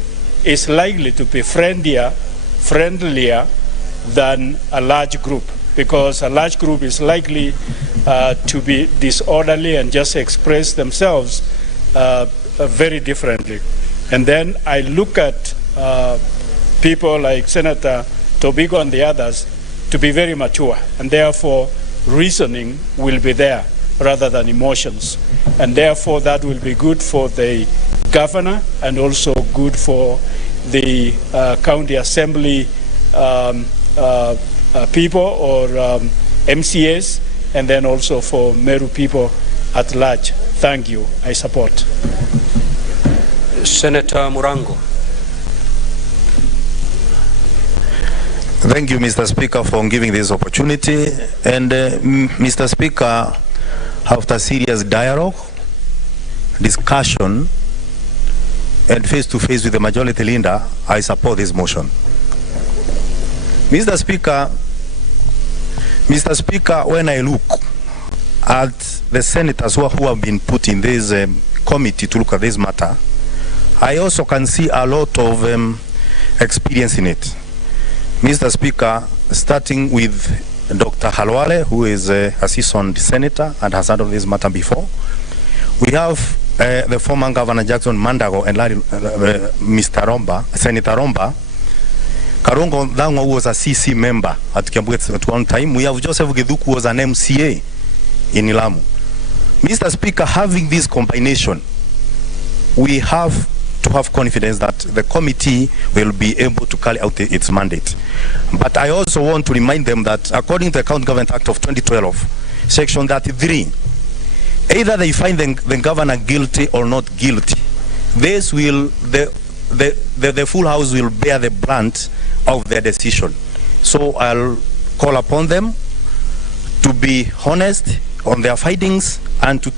is likely to be friendlier than a large group, because a large group is likely to be disorderly and just express themselves very differently. And then I look at people like Senator Tobigo and the others to be very mature, and therefore reasoning will be there rather than emotions. And therefore that will be good for the governor and also good for the county assembly people or MCAs, and then also for Meru people at large. Thank you. I support. Senator Murango. Thank you, Mr. Speaker, for giving this opportunity. And Mr. Speaker, after serious dialogue, discussion, and face-to-face with the majority leader, I support this motion. Mr. Speaker, when I look at the senators who have been put in this committee to look at this matter, I also can see a lot of experience in it. Mr. Speaker, starting with Dr. Halwale, who is a seasoned senator and has handled this matter before. We have the former Governor Jackson Mandago and Mr. Romba, Senator Romba. Karongo Dhangwa was a CC member at Kiambu at one time. We have Joseph Githuku, who was an MCA in Ilamu. Mr. Speaker, having this combination, we have to have confidence that the committee will be able to carry out its mandate. But I also want to remind them that according to the County Government Act of 2012, Section 33, either they find the governor guilty or not guilty, this will, the full house will bear the brunt of their decision. So I'll call upon them to be honest on their findings and to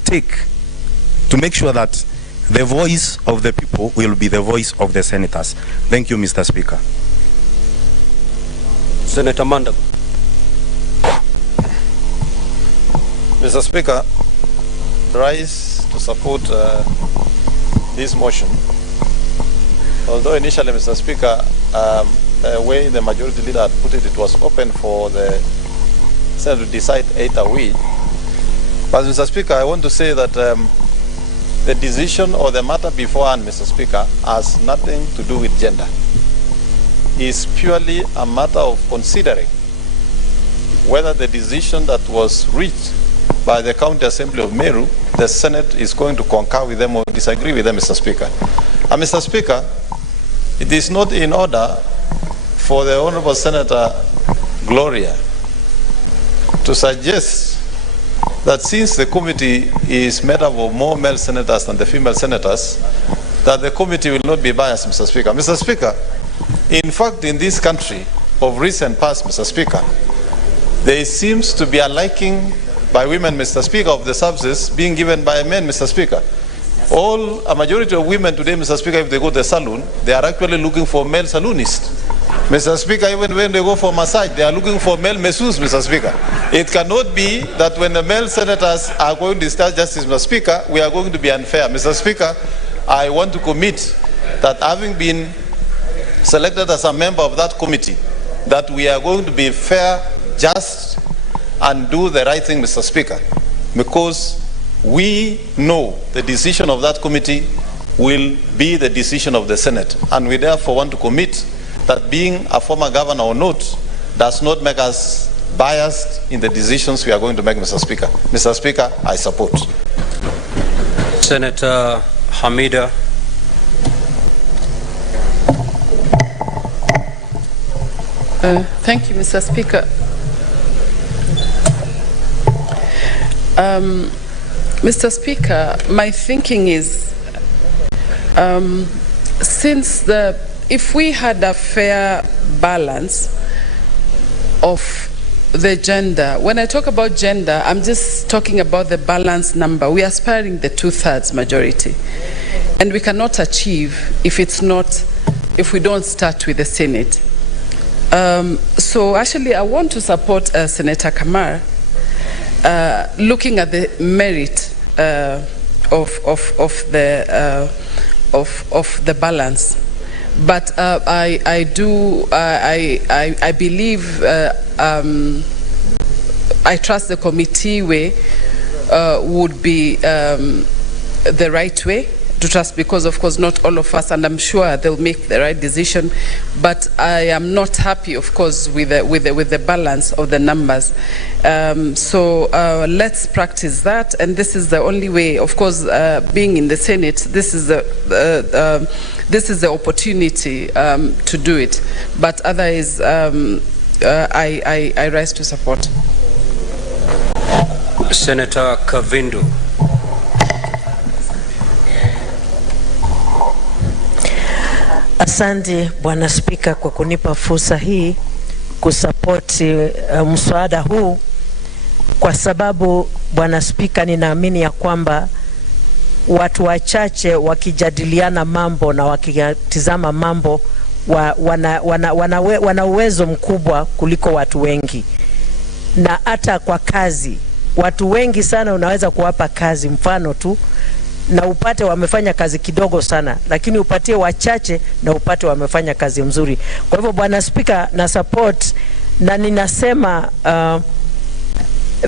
make sure that the voice of the people will be the voice of the senators. Thank you, Mr. Speaker. Senator Mandago. Mr. Speaker, rise to support this motion. Although initially, Mr. Speaker, the way the majority leader had put it, it was open for the Senate to decide either way. But Mr. Speaker, I want to say that the decision or the matter beforehand, Mr. Speaker, has nothing to do with gender. It's purely a matter of considering whether the decision that was reached by the County Assembly of Meru, the Senate is going to concur with them or disagree with them, Mr. Speaker. And Mr. Speaker, it is not in order for the Honorable Senator Gloria to suggest that since the committee is made up of more male senators than the female senators, that the committee will not be biased, Mr. Speaker. Mr. Speaker, in fact, in this country of recent past, Mr. Speaker, there seems to be a liking by women, Mr. Speaker, of the services being given by men, Mr. Speaker. A majority of women today, Mr. Speaker, if they go to the salon, they are actually looking for male saloonists. Mr. Speaker, even when they go for massage, they are looking for male masseurs, Mr. Speaker. It cannot be that when the male senators are going to discharge justice, Mr. Speaker, we are going to be unfair. Mr. Speaker, I want to commit that having been selected as a member of that committee, that we are going to be fair, just, and do the right thing, Mr. Speaker, because we know the decision of that committee will be the decision of the Senate, and we therefore want to commit that being a former governor or not does not make us biased in the decisions we are going to make, Mr. Speaker. Mr. Speaker, I support. Senator Hamida. Thank you, Mr. Speaker. Mr. Speaker, my thinking is, if we had a fair balance of the gender, when I talk about gender, I'm just talking about the balanced number. We are aspiring the 2/3 majority, and we cannot achieve if we don't start with the Senate. So actually, I want to support Senator Kamar, looking at the merit of the balance. But I believe, I trust the committee way would be the right way to trust, because of course not all of us, and I'm sure they'll make the right decision, but I am not happy of course with the balance of the numbers. So let's practice that, and this is the only way. Of course, being in the Senate, this is the opportunity to do it, but otherwise I rise to support. Senator Kavindu. Asante Bwana Spika kwa kunipa fursa hii kusapoti mswada huu, kwa sababu Bwana Spika, ninaamini ya kwamba watu wachache wakijadiliana mambo na wakitizama mambo wana uwezo mkubwa kuliko watu wengi. Na hata kwa kazi, watu wengi sana unaweza kuwapa kazi mfano tu na upate wamefanya kazi kidogo sana, lakini upatie wachache na upate wamefanya kazi mzuri. Kwa hivyo Bwana Spika, na support, na ninasema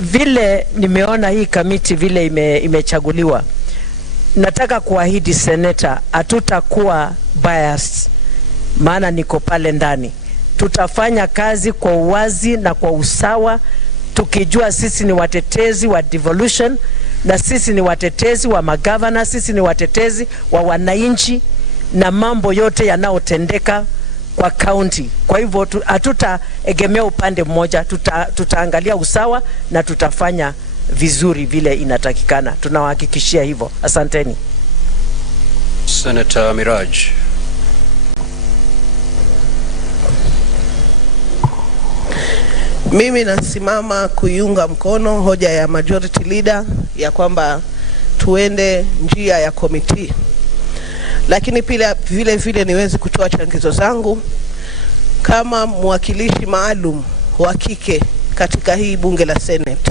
vile nimeona hii kamiti vile imechaguliwa, nataka kuahidi seneta hatutakuwa biased, maana niko pale ndani. Tutafanya kazi kwa uwazi na kwa usawa, tukijua sisi ni watetezi wa devolution, na sisi ni watetezi wa magavana, sisi ni watetezi wa wananchi na mambo yote yanayotendeka kwa county. Kwa hivyo hatutaegemea upande mmoja, tutaangalia usawa na tutafanya vizuri vile inatakikana. Tunawahakikishia hivyo. Asanteni. Senator Miraj. Mimi nasimama kuiunga mkono hoja ya majority leader ya kwamba tuende njia ya committee. Lakini pia vile niwezi kutoa changizo zangu kama mwakilishi maalum wa kike katika hii bunge la Senate.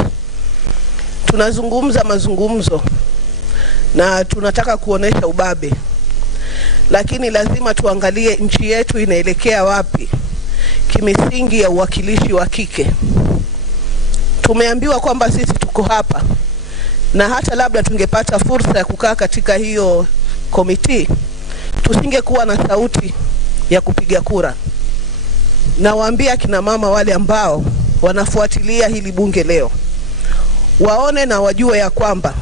Tunazungumza mazungumzo na tunataka kuonesha ubabe, lakini lazima tuangalie nchi yetu inaelekea wapi kimisingi ya uwakilishi wa kike. Tumeambiwa kwamba sisi tuko hapa, na hata labda tungepata fursa ya kukaa katika hiyo komiti, tusingekuwa na sauti ya kupiga kura. Na waambia kina mama wale ambao wanafuatilia hili bunge leo, waone na wajue ya kwamba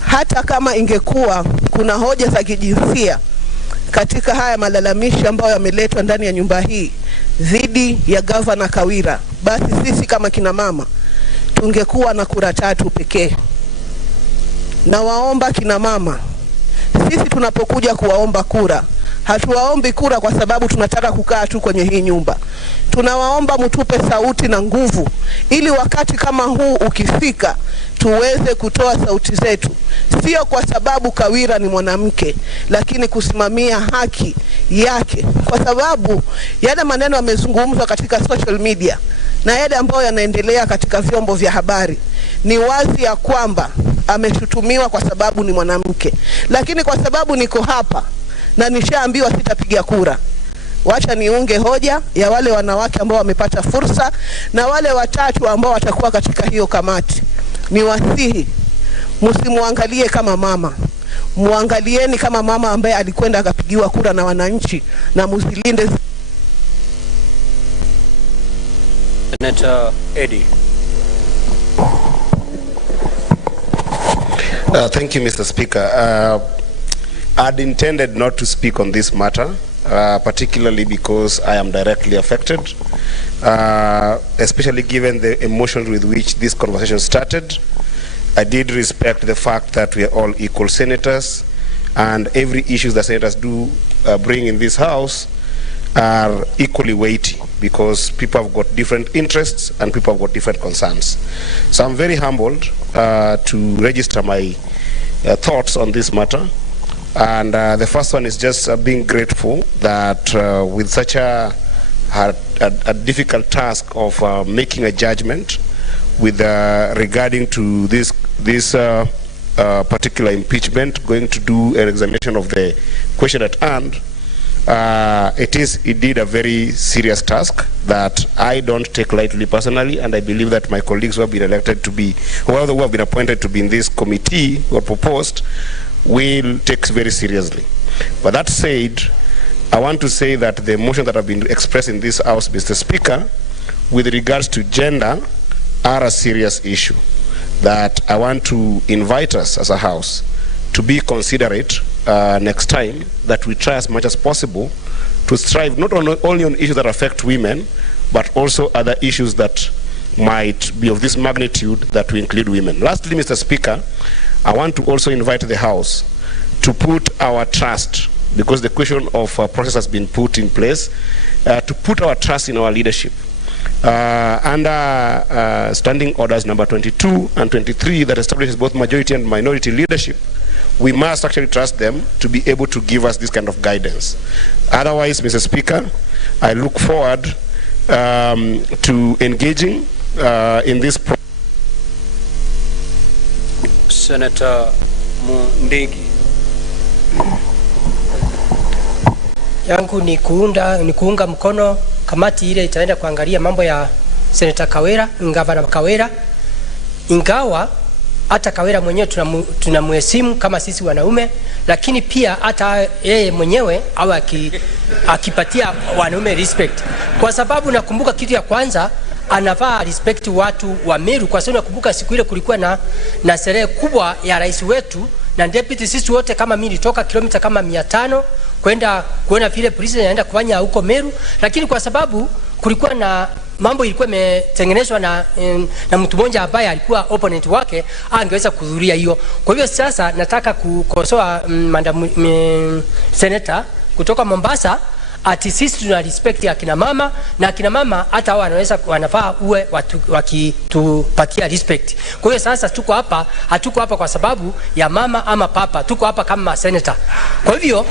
hata kama ingekuwa kuna hoja za kijinsia katika haya malalamishi ambayo yameletwa ndani ya nyumba hii dhidi ya Gavana Kawira, basi sisi kama kina mama tungekuwa na kura 3 pekee. Na waomba kina mama, sisi tunapokuja kuwaomba kura, hatuwaombi kura kwa sababu tunataka kukaa tu kwenye hii nyumba. Tunawaomba mtupe sauti na nguvu, ili wakati kama huu ukifika tuweze kutoa sauti zetu, sio kwa sababu Kawira ni mwanamke, lakini kusimamia haki yake. Kwa sababu yale maneno yamezungumzwa katika social media na yale ambayo yanaendelea katika vyombo vya habari, ni wazi ya kwamba ameshutumiwa kwa sababu ni mwanamke. Lakini kwa sababu niko hapa na nishaambiwa sitapiga kura, wacha niunge hoja ya wale wanawake ambao wamepata fursa na wale 3 ambao watakuwa katika hiyo kamati. Ni wasihi, msimuangalie kama mama, muangalieni kama mama ambaye alikwenda akapigiwa kura na wananchi, na msilinde. Senator Eddie. Thank you, Mr. Speaker. I'd intended not to speak on this matter, particularly because I am directly affected, especially given the emotion with which this conversation started. I did respect the fact that we are all equal senators, and every issue that senators do bring in this house are equally weighty, because people have got different interests and people have got different concerns. So I'm very humbled to register my thoughts on this matter. And the first one is just being grateful that with such a difficult task of making a judgment with regarding to this particular impeachment, going to do an examination of the question at hand, It is indeed a very serious task that I don't take lightly personally, and I believe that my colleagues who have been elected to be, who have been appointed to be in this committee or proposed, will take very seriously. But that said, I want to say that the motion that have been expressed in this House, Mr. Speaker, with regards to gender, are a serious issue that I want to invite us as a House to be considerate next time, that we try as much as possible to strive not only on issues that affect women, but also other issues that might be of this magnitude that we include women. Lastly, Mr. Speaker, I want to also invite the House to put our trust, because the question of process has been put in place, to put our trust in our leadership. Under standing orders number 22 and 23 that establishes both majority and minority leadership, we must actually trust them to be able to give us this kind of guidance. Otherwise, Mr. Speaker, I look forward to engaging in this process. Senator Mundigi. Yangu ni kuunga mkono kamati ile itaenda kuangalia mambo ya Senator Kawera, Gavana Kawera. Ingawa hata Kawera mwenyewe tunamheshimu kama sisi wanaume, lakini pia hata yeye mwenyewe awe akipatia wanaume respect, kwa sababu nakumbuka kitu ya kwanza anavaa respect watu wa Meru, kwa sababu nakumbuka siku ile kulikuwa na sherehe kubwa ya rais wetu na deputy, sisi wote kama mimi nilitoka kilomita kama 500 kwenda kuona vile polisi inaenda kufanya huko Meru, lakini kwa sababu kulikuwa na mambo ilikuwa imetengenezwa na mtu mmoja ambaye alikuwa opponent wake, angeweza kuhudhuria hiyo. Kwa hivyo sasa nataka kukosoa senator kutoka Mombasa, ati sisi tuna respect akina mama, na akina mama hata hao wanafaa uwe wakitupatia respect. Kwa hiyo sasa tuko hapa, hatuko hapa kwa sababu ya mama ama papa, tuko hapa kama senator. Kwa hivyo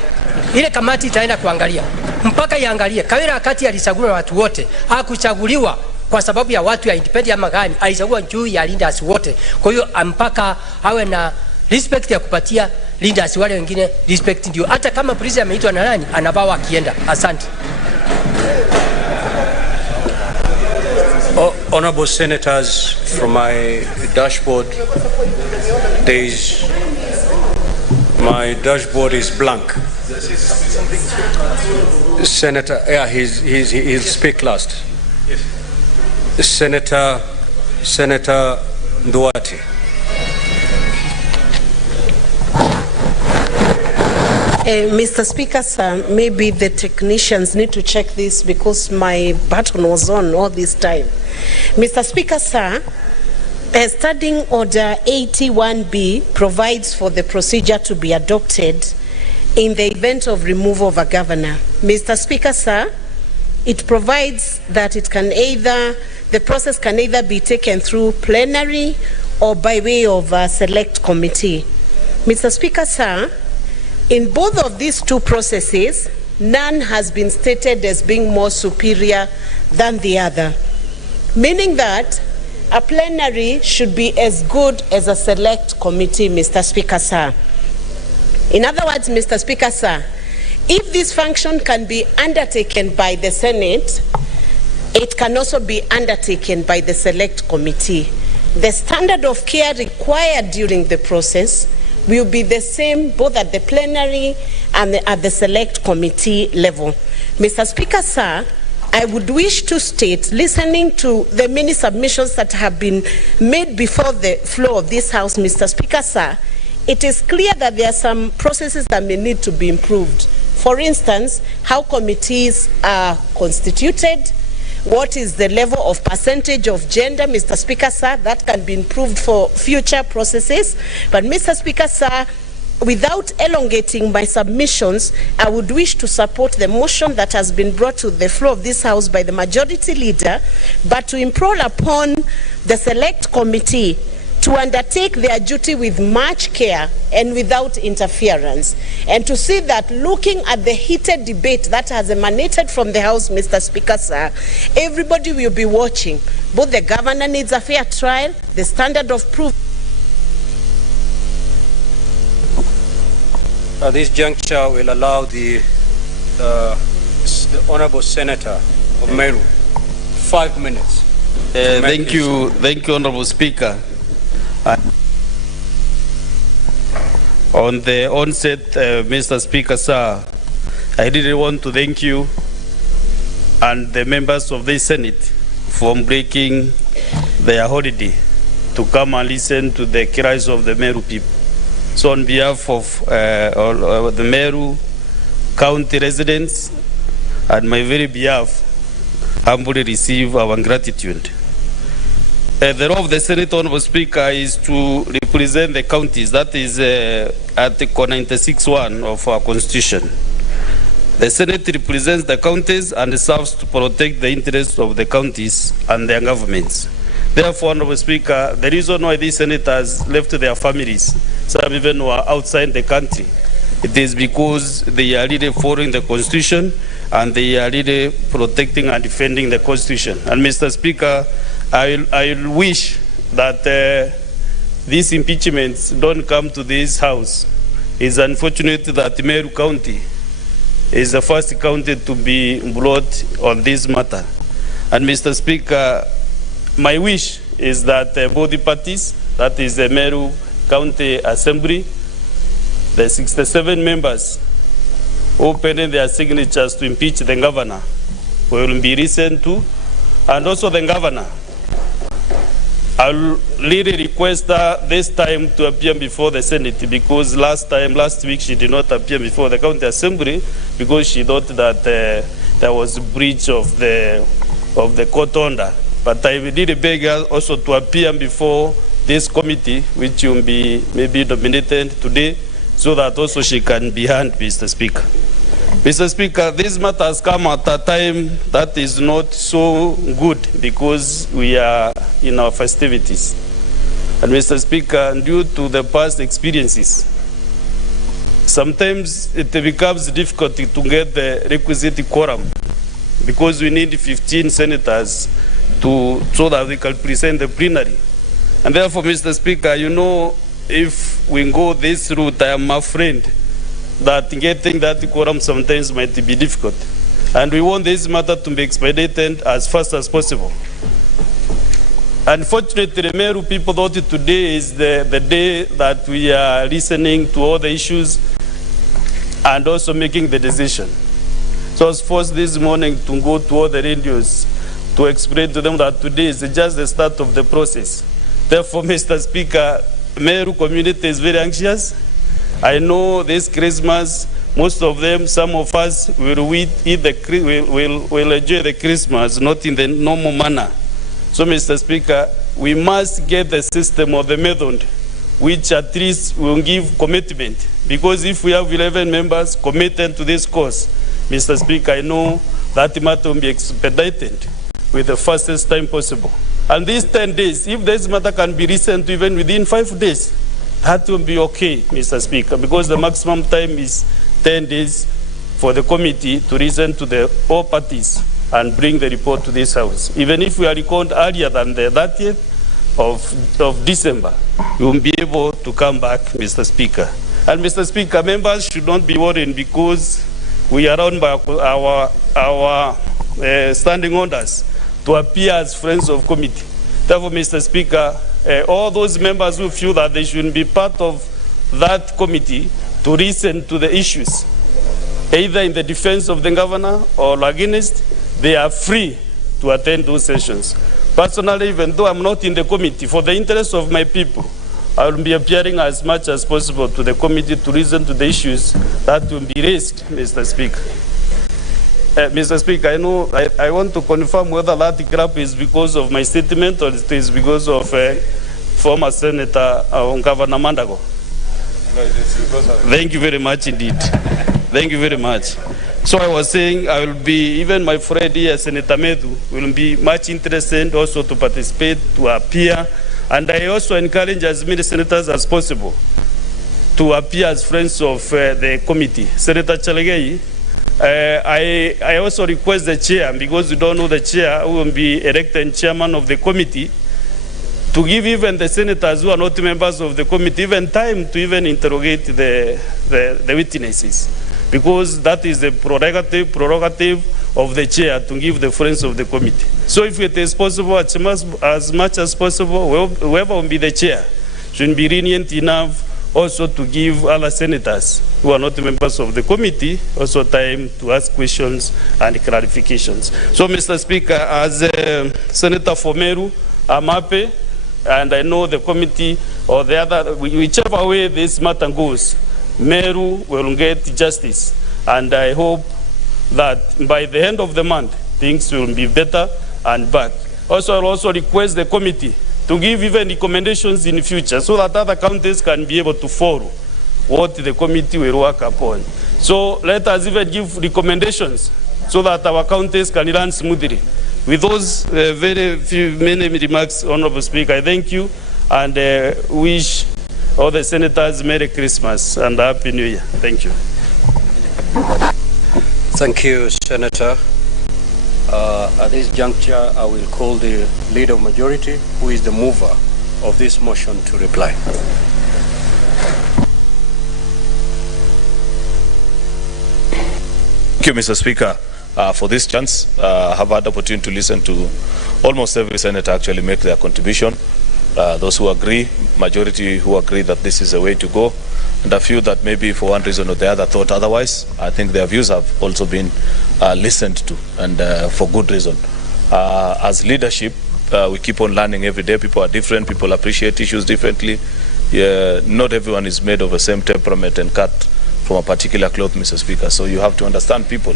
ile kamati itaenda kuangalia, mpaka iangalie Kawera wakati alichaguliwa na watu wote, hakuchaguliwa kwa sababu ya watu ya independent ama gani, alichaguliwa juu ya leaders wote. Kwa hiyo mpaka awe na respect ya kupatia leaders wale wengine respect, ndio hata kama polisi ameitwa na nani anabawa akienda. Asante. Honorable Senators, from my dashboard, my dashboard is blank. Senator, yeah, he'll speak last. Senator Nduati. Mr. Speaker, sir, maybe the technicians need to check this because my button was on all this time. Mr. Speaker, sir, Standing Order 81B provides for the procedure to be adopted in the event of removal of a governor. Mr. Speaker, sir, it provides that the process can either be taken through plenary or by way of a select committee. Mr. Speaker, sir, in both of these two processes, none has been stated as being more superior than the other, meaning that a plenary should be as good as a select committee, Mr. Speaker, sir. In other words, Mr. Speaker, sir, if this function can be undertaken by the Senate, it can also be undertaken by the select committee. The standard of care required during the process will be the same both at the plenary and at the select committee level. Mr. Speaker, sir, I would wish to state, listening to the many submissions that have been made before the floor of this House, Mr. Speaker, sir, it is clear that there are some processes that may need to be improved. For instance, how committees are constituted, what is the level of percentage of gender, Mr. Speaker, sir, that can be improved for future processes. But Mr. Speaker, sir, without elongating my submissions, I would wish to support the motion that has been brought to the floor of this House by the majority leader, but to implore upon the select committee to undertake their duty with much care and without interference, and to see that, looking at the heated debate that has emanated from the House, Mr. Speaker, sir, everybody will be watching. Both the governor needs a fair trial, the standard of proof. At this juncture, we'll allow the the Honorable Senator of Meru 5 minutes. Thank you, Honorable Speaker. On the onset, Mr. Speaker, sir, I really want to thank you and the members of the Senate for breaking their holiday to come and listen to the cries of the Meru people. So on behalf of the Meru County residents and my very behalf, humbly receive our gratitude. The role of the Senate, Honorable Speaker, is to represent the counties. That is Article 96(1) of our Constitution. The Senate represents the counties and serves to protect the interests of the counties and their governments. Therefore, Honorable Speaker, the reason why these senators left their families, some even were outside the country, it is because they are really following the Constitution and they are really protecting and defending the Constitution. And Mr. Speaker, I wish that these impeachments don't come to this House. It's unfortunate that Meru County is the first county to be brought on this matter. And Mr. Speaker, my wish is that both the parties, that is the Meru County Assembly, the 67 members who penned their signatures to impeach the governor will be listened to, and also the governor. I'll really request her this time to appear before the Senate, because last week she did not appear before the County Assembly because she thought that there was a breach of the court order. But I really beg her also to appear before this committee, which will be maybe dominated today, so that also she can be heard, Mr. Speaker. Mr. Speaker, this matter has come at a time that is not so good because we are in our festivities. And Mr. Speaker, due to the past experiences, sometimes it becomes difficult to get the requisite quorum because we need 15 senators so that we can present the plenary. And therefore, Mr. Speaker, you know, if we go this route, I am afraid that getting that quorum sometimes might be difficult. And we want this matter to be expedited as fast as possible. Unfortunately, the Meru people thought today is the day that we are listening to all the issues and also making the decision. So I was forced this morning to go to all the radios to explain to them that today is just the start of the process. Therefore, Mr. Speaker, Meru community is very anxious. I know this Christmas, most of them, some of us will enjoy the Christmas, not in the normal manner. So, Mr. Speaker, we must get the system or the method which at least will give commitment. Because if we have 11 members committed to this course, Mr. Speaker, I know that matter will be expedited with the fastest time possible. And these 10 days, if this matter can be listened to even within 5 days, that will be okay, Mr. Speaker, because the maximum time is 10 days for the committee to listen to all parties and bring the report to this House. Even if we are recalled earlier than the 30th of December, we will be able to come back, Mr. Speaker. And Mr. Speaker, members should not be worried because we are bound by our standing orders to appear as friends of committee. Therefore, Mr. Speaker, all those members who feel that they should be part of that committee to listen to the issues, either in the defense of the governor or against, they are free to attend those sessions. Personally, even though I'm not in the committee, for the interest of my people, I will be appearing as much as possible to the committee to listen to the issues that will be raised, Mr. Speaker. Mr. Speaker, I want to confirm whether that gap is because of my statement or it is because of former Senator Governor Mandago. No, it is because of... Thank you very much indeed. Thank you very much. So I was saying I will be, even my friend here, Senator Medu, will be much interested also to participate, to appear. And I also encourage as many senators as possible to appear as friends of the committee. Senator Chalegei, I also request the chair, because you don't know the chair who will be elected chairman of the committee, to give even the senators who are not members of the committee even time to even interrogate the witnesses. because that is the prerogative of the chair to give the friends of the committee. So if it is possible, as much as possible, whoever will be the chair should be lenient enough also to give other senators who are not members of the committee also time to ask questions and clarifications. So, Mr. Speaker, as a senator for Meru, I'm happy, and I know the committee or the other, whichever way this matter goes, Meru will get justice, and I hope that by the end of the month, things will be better and back. Also, I'll also request the committee to give even recommendations in the future so that other counties can be able to follow what the committee will work upon. So let us even give recommendations so that our counties can run smoothly. With those many remarks, Honorable Speaker, I thank you and wish all the senators Merry Christmas and Happy New Year. Thank you. Thank you, Senator. At this juncture, I will call the Leader of Majority, who is the mover of this motion, to reply. Thank you, Mr. Speaker, for this chance. I have had the opportunity to listen to almost every senator actually make their contribution. Those who agree, majority who agree that this is the way to go, and a few that maybe for one reason or the other thought otherwise. I think their views have also been listened to, and for good reason. As leadership, we keep on learning every day. People are different, people appreciate issues differently. Not everyone is made of the same temperament and cut from a particular cloth, Mr. Speaker. So you have to understand people.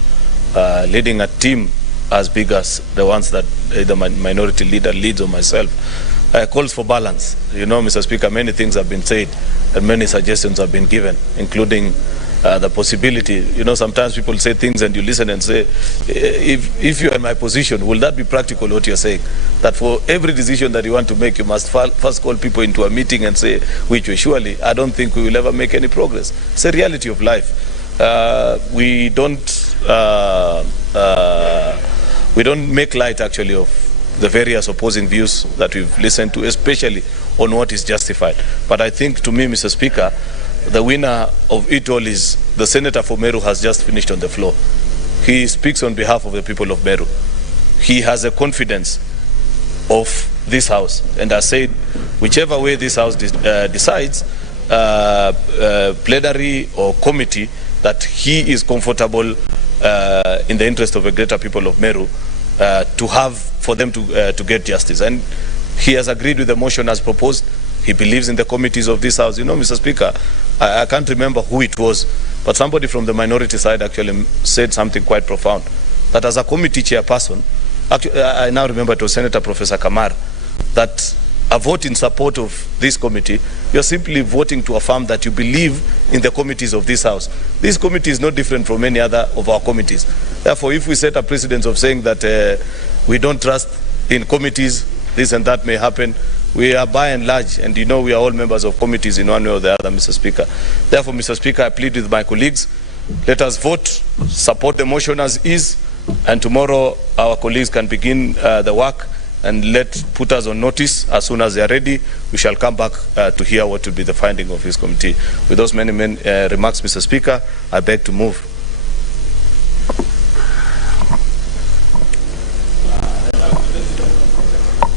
Leading a team as big as the ones that either minority leader leads or myself calls for balance. You know, Mr. Speaker, many things have been said and many suggestions have been given, including the possibility, you know, sometimes people say things and you listen and say, if you are in my position, will that be practical what you're saying? That for every decision that you want to make, you must first call people into a meeting and say, which way? Surely, I don't think we will ever make any progress. It's a reality of life. We don't make light actually of the various opposing views that we've listened to, especially on what is justified. But I think, to me, Mr. Speaker, the winner of it all is the senator for Meru has just finished on the floor. He speaks on behalf of the people of Meru. He has a confidence of this House, and has said, whichever way this House decides, plenary or committee, that he is comfortable in the interest of the greater people of Meru to have for them to get justice. And he has agreed with the motion as proposed. He believes in the committees of this House. You know, Mr. Speaker, I can't remember who it was, but somebody from the minority side actually said something quite profound, that as a committee chairperson, actually, I now remember it was Senator Professor Kamar, that a vote in support of this committee, you're simply voting to affirm that you believe in the committees of this House. This committee is no different from any other of our committees. Therefore, if we set a precedence of saying that we don't trust in committees, this and that may happen, we are by and large, and you know we are all members of committees in one way or the other, Mr. Speaker. Therefore, Mr. Speaker, I plead with my colleagues, let us vote, support the motion as is, and tomorrow our colleagues can begin the work and put us on notice. As soon as they are ready, we shall come back to hear what will be the finding of his committee. With those many remarks, Mr. Speaker, I beg to move.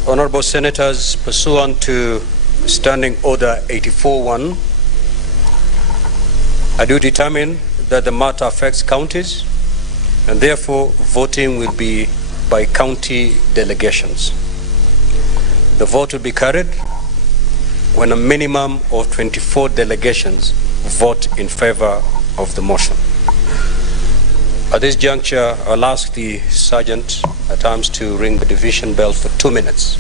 Honorable Senators, pursuant to Standing Order 84-1, I do determine that the matter affects counties, and therefore voting will be by county delegations. The vote will be carried when a minimum of 24 delegations vote in favor of the motion. At this juncture, I'll ask the Sergeant at Arms to ring the division bell for 2 minutes.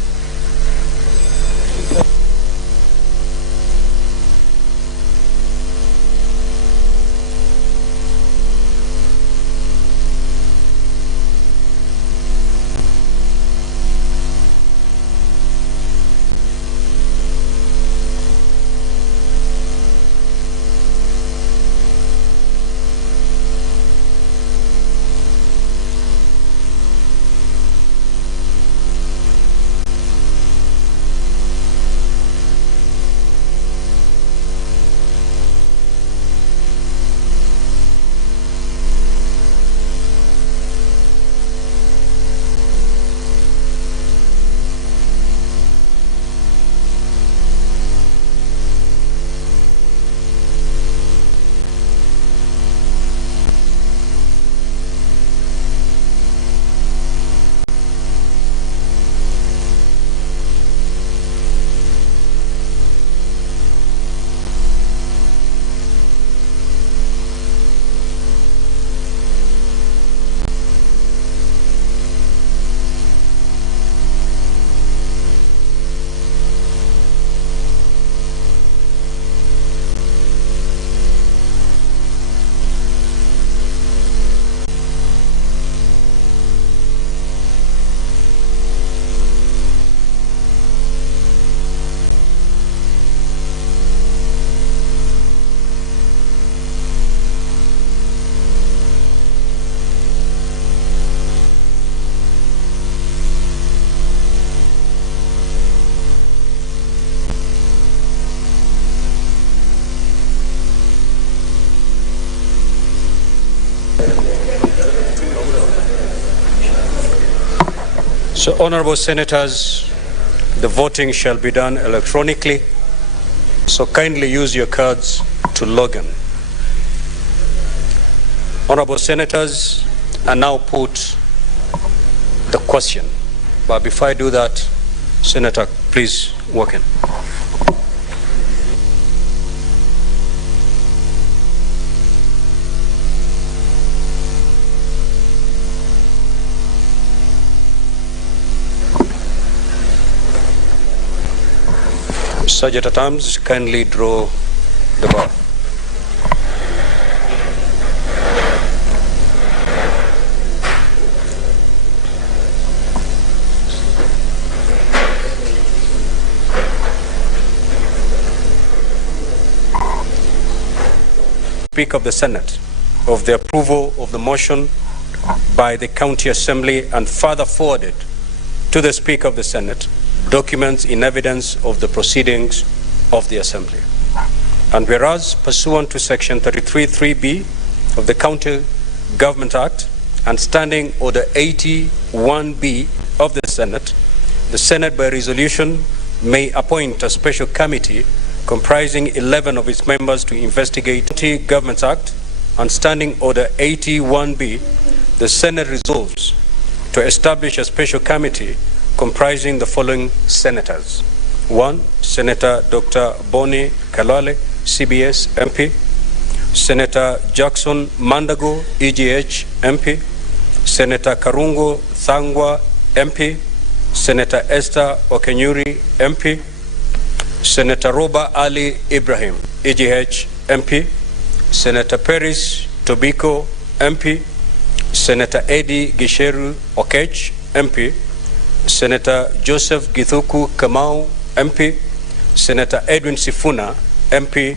So, honorable senators, the voting shall be done electronically. So kindly use your cards to log in. Honorable senators, I now put the question. But before I do that, Senator, please walk in. Sergeant at Arms, kindly draw the bar. Speak of the Senate of the approval of the motion by the County Assembly and further forwarded to the Speaker of the Senate documents in evidence of the proceedings of the Assembly. And whereas pursuant to Section 33(3)(b) of the County Government Act and Standing Order 81(b) of the Senate by resolution may appoint a special committee comprising 11 of its members to investigate the Government Act and Standing Order 81(b), the Senate resolves to establish a special committee comprising the following senators. 1. Senator Dr. Boni Kalwale, CBS MP. Senator Jackson Mandago, EGH MP. Senator Karungo Thangwa MP. Senator Esther Okenyuri MP. Senator Roba Ali Ibrahim, EGH MP. Senator Peris Tobiko MP. Senator Eddie Gisheru Okech MP. Senator Joseph Githuku Kamau MP. Senator Edwin Sifuna MP.